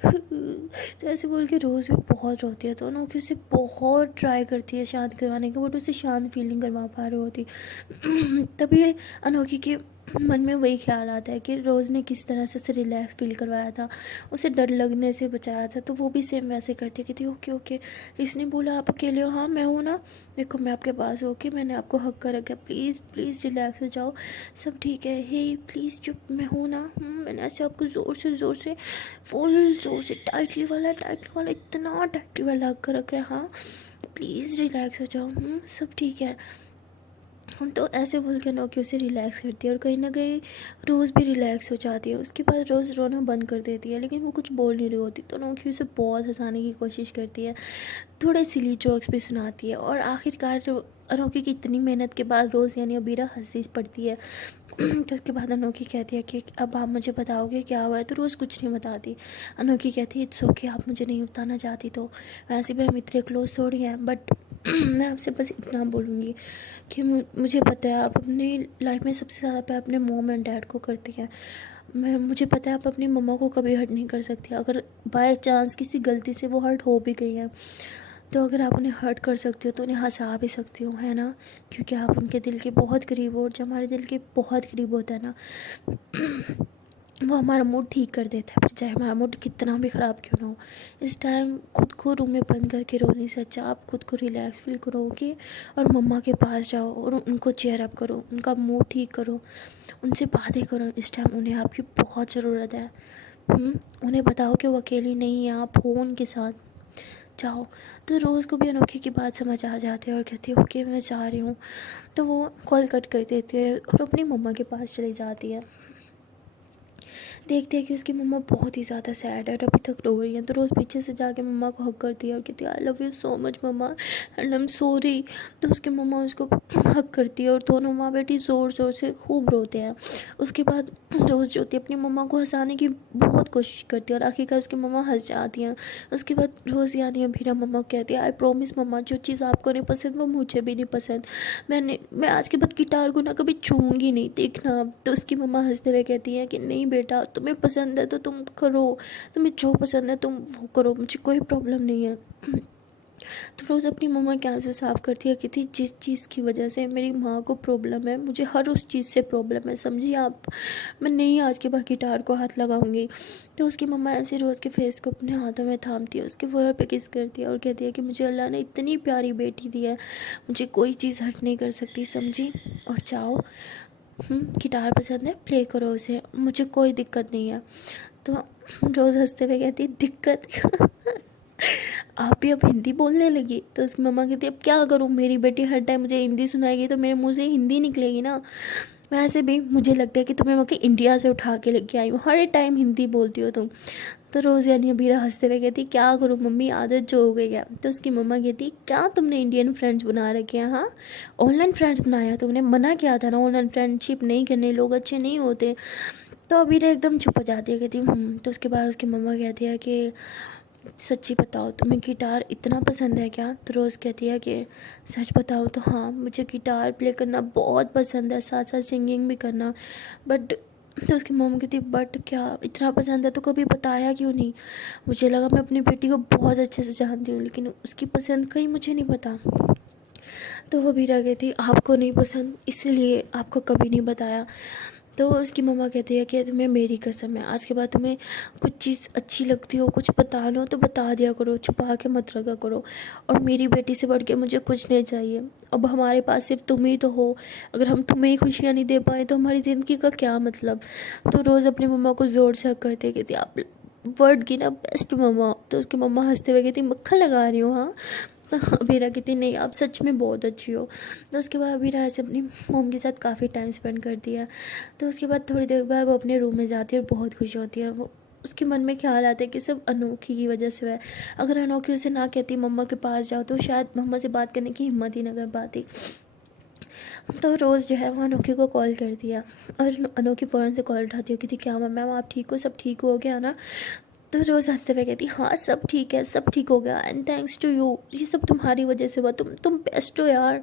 तो ऐसे बोल के रोज़ भी बहुत रोती है। तो अनोखी उसे बहुत ट्राई करती है शांत करवाने का, बट उसे शांत फीलिंग करवा पा रही होती। तभी अनोखी के मन में वही ख्याल आता है कि रोज़ ने किस तरह से उसे रिलैक्स फील करवाया था, उसे डर लगने से बचाया था। तो वो भी सेम वैसे करती है, कहती ओके ओके, इसने बोला आप अकेले हो, हाँ मैं हूँ ना, देखो मैं आपके पास हूँ, ओके मैंने आपको हक कर रखा है, प्लीज़ प्लीज़ रिलैक्स हो जाओ, सब ठीक है, हे प्लीज़ चुप, मैं हूँ ना। मैंने ऐसे आपको ज़ोर से फुल ज़ोर से टाइटली वाला इतना टाइटली वाला हक कर रखा है, हाँ प्लीज़ रिलैक्स हो जाओ, सब ठीक है। हम तो ऐसे बोल के अनोखी उसे रिलैक्स करती है और कहीं ना कहीं रोज़ भी रिलैक्स हो जाती है। उसके बाद रोज़ रोना बंद कर देती है, लेकिन वो कुछ बोल नहीं रही होती। तो अनोखी उसे बहुत हंसाने की कोशिश करती है, थोड़े सिली जोक्स भी सुनाती है और आखिरकार अनोखी की इतनी मेहनत के बाद रोज़ यानी अबीरा हंसी पड़ती है। तो उसके बाद अनोखी कहती है कि अब आप मुझे बताओगे क्या हुआ है। तो रोज़ कुछ नहीं बताती। अनोखी कहती है इट्स ओके, आप मुझे नहीं बताना चाहती तो वैसे भी हम इतने क्लोज थोड़ी हैं, बट मैं आपसे बस इतना बोलूँगी कि मुझे पता है आप अपनी लाइफ में सबसे ज़्यादा प्यार अपने मॉम एंड डैड को करती हैं। मुझे पता है आप अपनी मम्मा को कभी हर्ट नहीं कर सकती। अगर बाय चांस किसी गलती से वो हर्ट हो भी गई हैं, तो अगर आप उन्हें हर्ट कर सकती हो तो उन्हें हंसा भी सकती हो, है ना, क्योंकि आप उनके दिल के बहुत करीब हो। और जब हमारे दिल के बहुत करीब होता है ना, वो हमारा मूड ठीक कर देता है, फिर चाहे हमारा मूड कितना भी ख़राब क्यों ना हो। इस टाइम खुद को रूम में बंद करके रोने से अच्छा आप खुद को रिलैक्स फील करोगे और मम्मा के पास जाओ और उनको चेयर अप करो, उनका मूड ठीक करो, उनसे बातें करो। इस टाइम उन्हें आपकी बहुत ज़रूरत है। उन्हें बताओ कि वो अकेली नहीं है, आप हो उनके साथ, जाओ। तो रोज़ को भी अनोखी की बात समझ आ जाती है और कहती है ओके मैं जा रही हूँ। तो वो कॉल कट कर देती है और अपनी मम्मा के पास चली जाती है। देखते हैं कि उसकी मम्मा बहुत ही ज़्यादा सैड है और अभी तक रो रही है। तो रोज़ पीछे से जाके मम्मा को हक करती है और कहती है I love you so much मम्मा एंड आई एम सॉरी। तो उसकी मम्मा उसको हक करती है और दोनों माँ बेटी ज़ोर ज़ोर से खूब रोते हैं। उसके बाद रोज़ जो होती है अपनी मम्मा को हंसाने की बहुत कोशिश करती है और आखिरकार उसकी मम्मा हंस जाती हैं। उसके बाद रोज़ यानी अभीरा मम्मा को कहती है आई प्रॉमिस मम्मा जो चीज़ आपको नहीं पसंद वो मुझे भी नहीं पसंद। मैं आज के बाद गिटार को ना कभी छूऊंगी नहीं, देखना। तो उसकी मम्मा हंसते हुए कहती हैं कि नहीं बेटा तुम्हें पसंद है तो तुम करो, तुम्हें जो पसंद है तुम वो करो, मुझे कोई प्रॉब्लम नहीं है। तो रोज़ अपनी मम्मा के आंसू साफ करती है कि थी जिस चीज़ की वजह से मेरी माँ को प्रॉब्लम है मुझे हर उस चीज़ से प्रॉब्लम है, समझिए आप। मैं नहीं आज के बाद गिटार को हाथ लगाऊंगी। तो उसकी मम्मा ऐसे रोज़ के फेस को अपने हाथों में थामती है, उसके फोrehead पे किस करती है और कहती है कि मुझे अल्लाह ने इतनी प्यारी बेटी दी है, मुझे कोई चीज़ हर्ट नहीं कर सकती, समझी। और जाओ, गिटार पसंद है प्ले करो उसे, मुझे कोई दिक्कत नहीं है। तो रोज़ हंसते हुए कहती दिक्कत आप भी अब हिंदी बोलने लगी। तो उसकी मम्मा कहती अब क्या करूँ, मेरी बेटी हर टाइम मुझे हिंदी सुनाएगी तो मेरे मुंह से हिंदी निकलेगी ना। वैसे भी मुझे लगता है कि तुम्हें मैं इंडिया से उठा के लेके आई हूँ, हर टाइम हिंदी बोलती हो तुम। तो रोज़ यानी अबीरा हंसते हुए कहती क्या करूँ मम्मी आदत जो हो गई है। तो उसकी मम्मा कहती क्या तुमने इंडियन फ्रेंड्स बना रखे हैं, हाँ ऑनलाइन फ्रेंड्स बनाया, तुमने मना किया था ना ऑनलाइन फ्रेंडशिप नहीं करने, लोग अच्छे नहीं होते। तो अबीरा एकदम चुप हो जाती है, कहती तो उसके बाद उसकी मम्मा कहती है कि सच्ची बताओ तुम्हें गिटार इतना पसंद है क्या। तो रोज़ कहती है कि सच बताओ तो हाँ मुझे गिटार प्ले करना बहुत पसंद है, साथ साथ सिंगिंग भी करना। बट तो उसकी मम्मी कहती बट क्या इतना पसंद है तो कभी बताया क्यों नहीं। मुझे लगा मैं अपनी बेटी को बहुत अच्छे से जानती हूँ लेकिन उसकी पसंद कहीं मुझे नहीं पता। तो वो भी रह गई थी आपको नहीं पसंद इसलिए आपको कभी नहीं बताया। तो उसकी मम्मा कहती है कि तुम्हें मेरी कसम है आज के बाद तुम्हें कुछ चीज़ अच्छी लगती हो कुछ बताना हो तो बता दिया करो, छुपा के मत रखा करो। और मेरी बेटी से बढ़ के मुझे कुछ नहीं चाहिए, अब हमारे पास सिर्फ तुम ही तो हो, अगर हम तुम्हें ही खुशियाँ नहीं दे पाए तो हमारी ज़िंदगी का क्या मतलब। तो रोज़ अपनी मम्मा को ज़ोर से हक करती है, कहती आप वर्ड की ना बेस्ट मम्मा। तो उसकी मम्मा हंसते हुए कहती मक्खन लगा रही हो हाँ। तो अबीरा कहती नहीं आप सच में बहुत अच्छी हो। तो उसके बाद अबीरा ऐसे अपनी मॉम के साथ काफ़ी टाइम स्पेंड करती है। तो उसके बाद थोड़ी देर बाद वो अपने रूम में जाती है और बहुत खुश होती है। वो उसके मन में ख्याल आता है कि सब अनोखी की वजह से है, अगर अनोखी उसे ना कहती मम्मा के पास जाओ तो शायद मम्मा से बात करने की हिम्मत ही ना कर पाती। तो रोज़ जो है वो अनोखी को कॉल करती है और अनोखी फ़ौरन से कॉल उठाती है कि थी क्या मैम आप ठीक हो, सब ठीक हो गया ना। तो रोज़ हंसते हुए कहती हाँ सब ठीक है, सब ठीक हो गया एंड थैंक्स टू यू, ये सब तुम्हारी वजह से हुआ, तुम बेस्ट हो यार।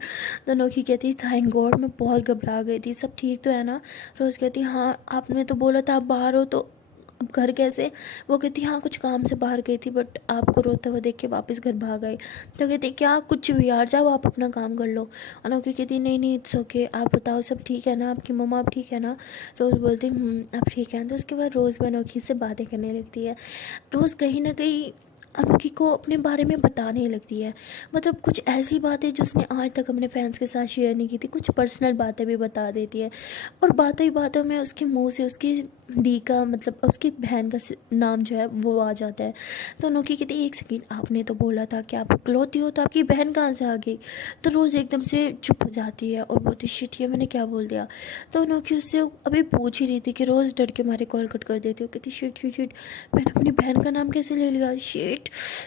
तो अनोखी कहती थैंक गॉड मैं बहुत घबरा गई थी, सब ठीक तो है ना। रोज़ कहती हाँ आपने तो बोला था आप बाहर हो तो अब घर कैसे। वो कहती हाँ कुछ काम से बाहर गई थी बट आपको रोता हुआ देख के वापस घर भाग आई। तो कहती क्या कुछ भी यार जाओ आप अपना काम कर लो। अनोखी कहती नहीं नहीं इट्स ओके, आप बताओ सब ठीक है ना, आपकी मम्मा आप ठीक है ना। रोज़ बोलती अब ठीक है। तो उसके बाद रोज़ भी अनोखी से बातें करने लगती है। रोज़ कहीं ना कहीं अनोखी को अपने बारे में बताने लगती है, मतलब कुछ ऐसी बातें जो उसने आज तक अपने फैंस के साथ शेयर नहीं की थी, कुछ पर्सनल बातें भी बता देती है। और बातों ही बातों में उसके मुंह से उसकी दी का मतलब उसकी बहन का नाम जो है वो आ जाता है। तो अनोखी कहती एक सेकेंड आपने तो बोला था कि आप इकलौती हो तो आपकी बहन कहाँ से आ गई। तो रोज़ एकदम से चुप हो जाती है और बोलती शिट ये मैंने क्या बोल दिया। तो अनोखी उससे अभी पूछ ही रही थी कि रोज़ डर के मारे कॉल कट कर देती हो, कहती शिट शिट शिट मैंने अपनी बहन का नाम कैसे ले लिया, शिट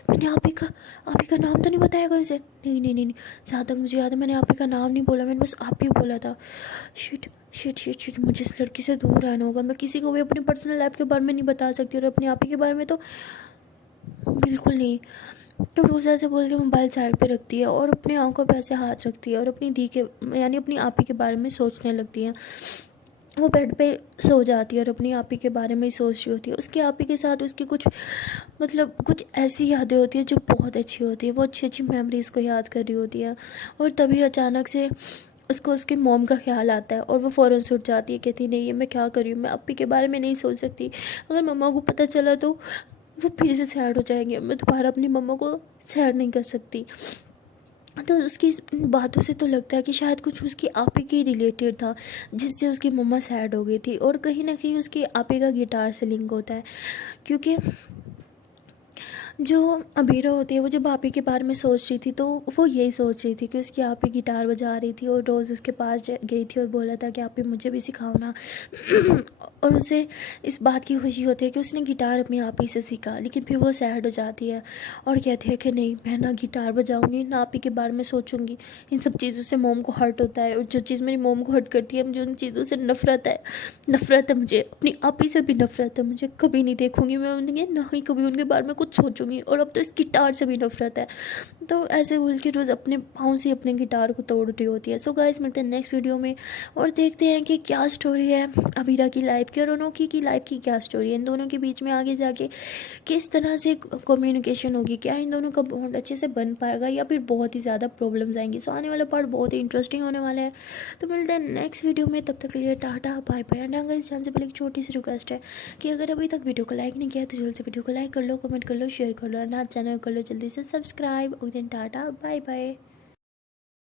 मैंने आप ही का नाम तो नहीं बताया घर से। नहीं नहीं नहीं नहीं, जहाँ तक मुझे याद है मैंने आप ही का नाम नहीं बोला, मैंने बस आप ही बोला था। शिट शिट शिट शिट, मुझे इस लड़की से दूर रहना होगा। मैं किसी को भी अपनी पर्सनल लाइफ के बारे में नहीं बता सकती, और अपनी आप ही के बारे में तो बिल्कुल नहीं। तो रोज़ ऐसे बोल के मोबाइल साइड पे रखती है और अपनी आंखों पे ऐसे हाथ रखती है और अपनी दी के यानी अपनी आप ही के बारे में सोचने लगती है। वो बेड पे सो जाती है और अपनी आप ही के बारे में ही सोच रही होती है। उसकी आप ही के साथ उसकी कुछ मतलब कुछ ऐसी यादें होती है जो बहुत अच्छी होती है। वो अच्छी अच्छी मेमोरीज़ को याद कर रही होती है, और तभी अचानक से उसको उसके मॉम का ख्याल आता है और वो फ़ौरन से उठ जाती है। कहती नहीं, ये मैं क्या कर रही हूँ, मैं अप्पी के बारे में नहीं सोच सकती। अगर मम्मा को पता चला तो वो फिर से सैड हो जाएंगे। मैं दोबारा अपनी मम्मा को सैड नहीं कर सकती। तो उसकी इस बातों से तो लगता है कि शायद कुछ उसकी आप ही के रिलेटेड था जिससे उसकी मम्मा सैड हो गई थी, और कहीं ना कहीं उसकी आप ही का गिटार से लिंक होता है। क्योंकि जो अबीरा होती है वो जब आप ही के बारे में सोच रही थी तो वो यही सोच रही थी कि उसकी आप ही गिटार बजा रही थी और रोज़ उसके पास गई थी और बोला था कि आप ही मुझे भी सिखाओ ना। और उसे इस बात की खुशी होती है कि उसने गिटार अपनी आप ही से सीखा। लेकिन फिर वो सैड हो जाती है और कहती है कि नहीं, मैं ना गिटार बजाऊंगी ना आप ही के बारे में सोचूंगी। इन सब चीज़ों से मोम को हर्ट होता है, और जो चीज़ मेरी मोम को हर्ट करती है, मुझे उन चीज़ों से नफ़रत है मुझे अपनी आप ही से भी नफ़रत है। मुझे कभी नहीं देखूंगी मैं उनके, ना ही कभी उनके बारे में कुछ सोचूंगी, और अब तो इस गिटार से भी नफ़रत है। तो ऐसे बोल के रोज़ अपने पाँव से अपने गिटार को तोड़ रही होती है। सो गाइस, मिलते हैं नेक्स्ट वीडियो में और देखते हैं कि क्या स्टोरी है अबीरा की लाइफ की और अनोखी की लाइफ की क्या स्टोरी है। इन दोनों के बीच में आगे जाके किस तरह से कम्युनिकेशन होगी, क्या इन दोनों का बॉन्ड अच्छे से बन पाएगा या फिर बहुत ही ज़्यादा प्रॉब्लम्स आएंगी। सो आने वाला पार्ट बहुत ही इंटरेस्टिंग होने वाला है। तो मिलते हैं नेक्स्ट वीडियो में, तब तक के लिए टाटा बाय बाय। एंड गाइस, जान से पहले एक छोटी सी रिक्वेस्ट है कि अगर अभी तक वीडियो को लाइक नहीं किया तो जल्दी से वीडियो को लाइक कर लो, कमेंट कर लो, शेयर कर लो, ना चैनल कर लो जल्दी से सब्सक्राइब। और दिन टाटा बाय बाय।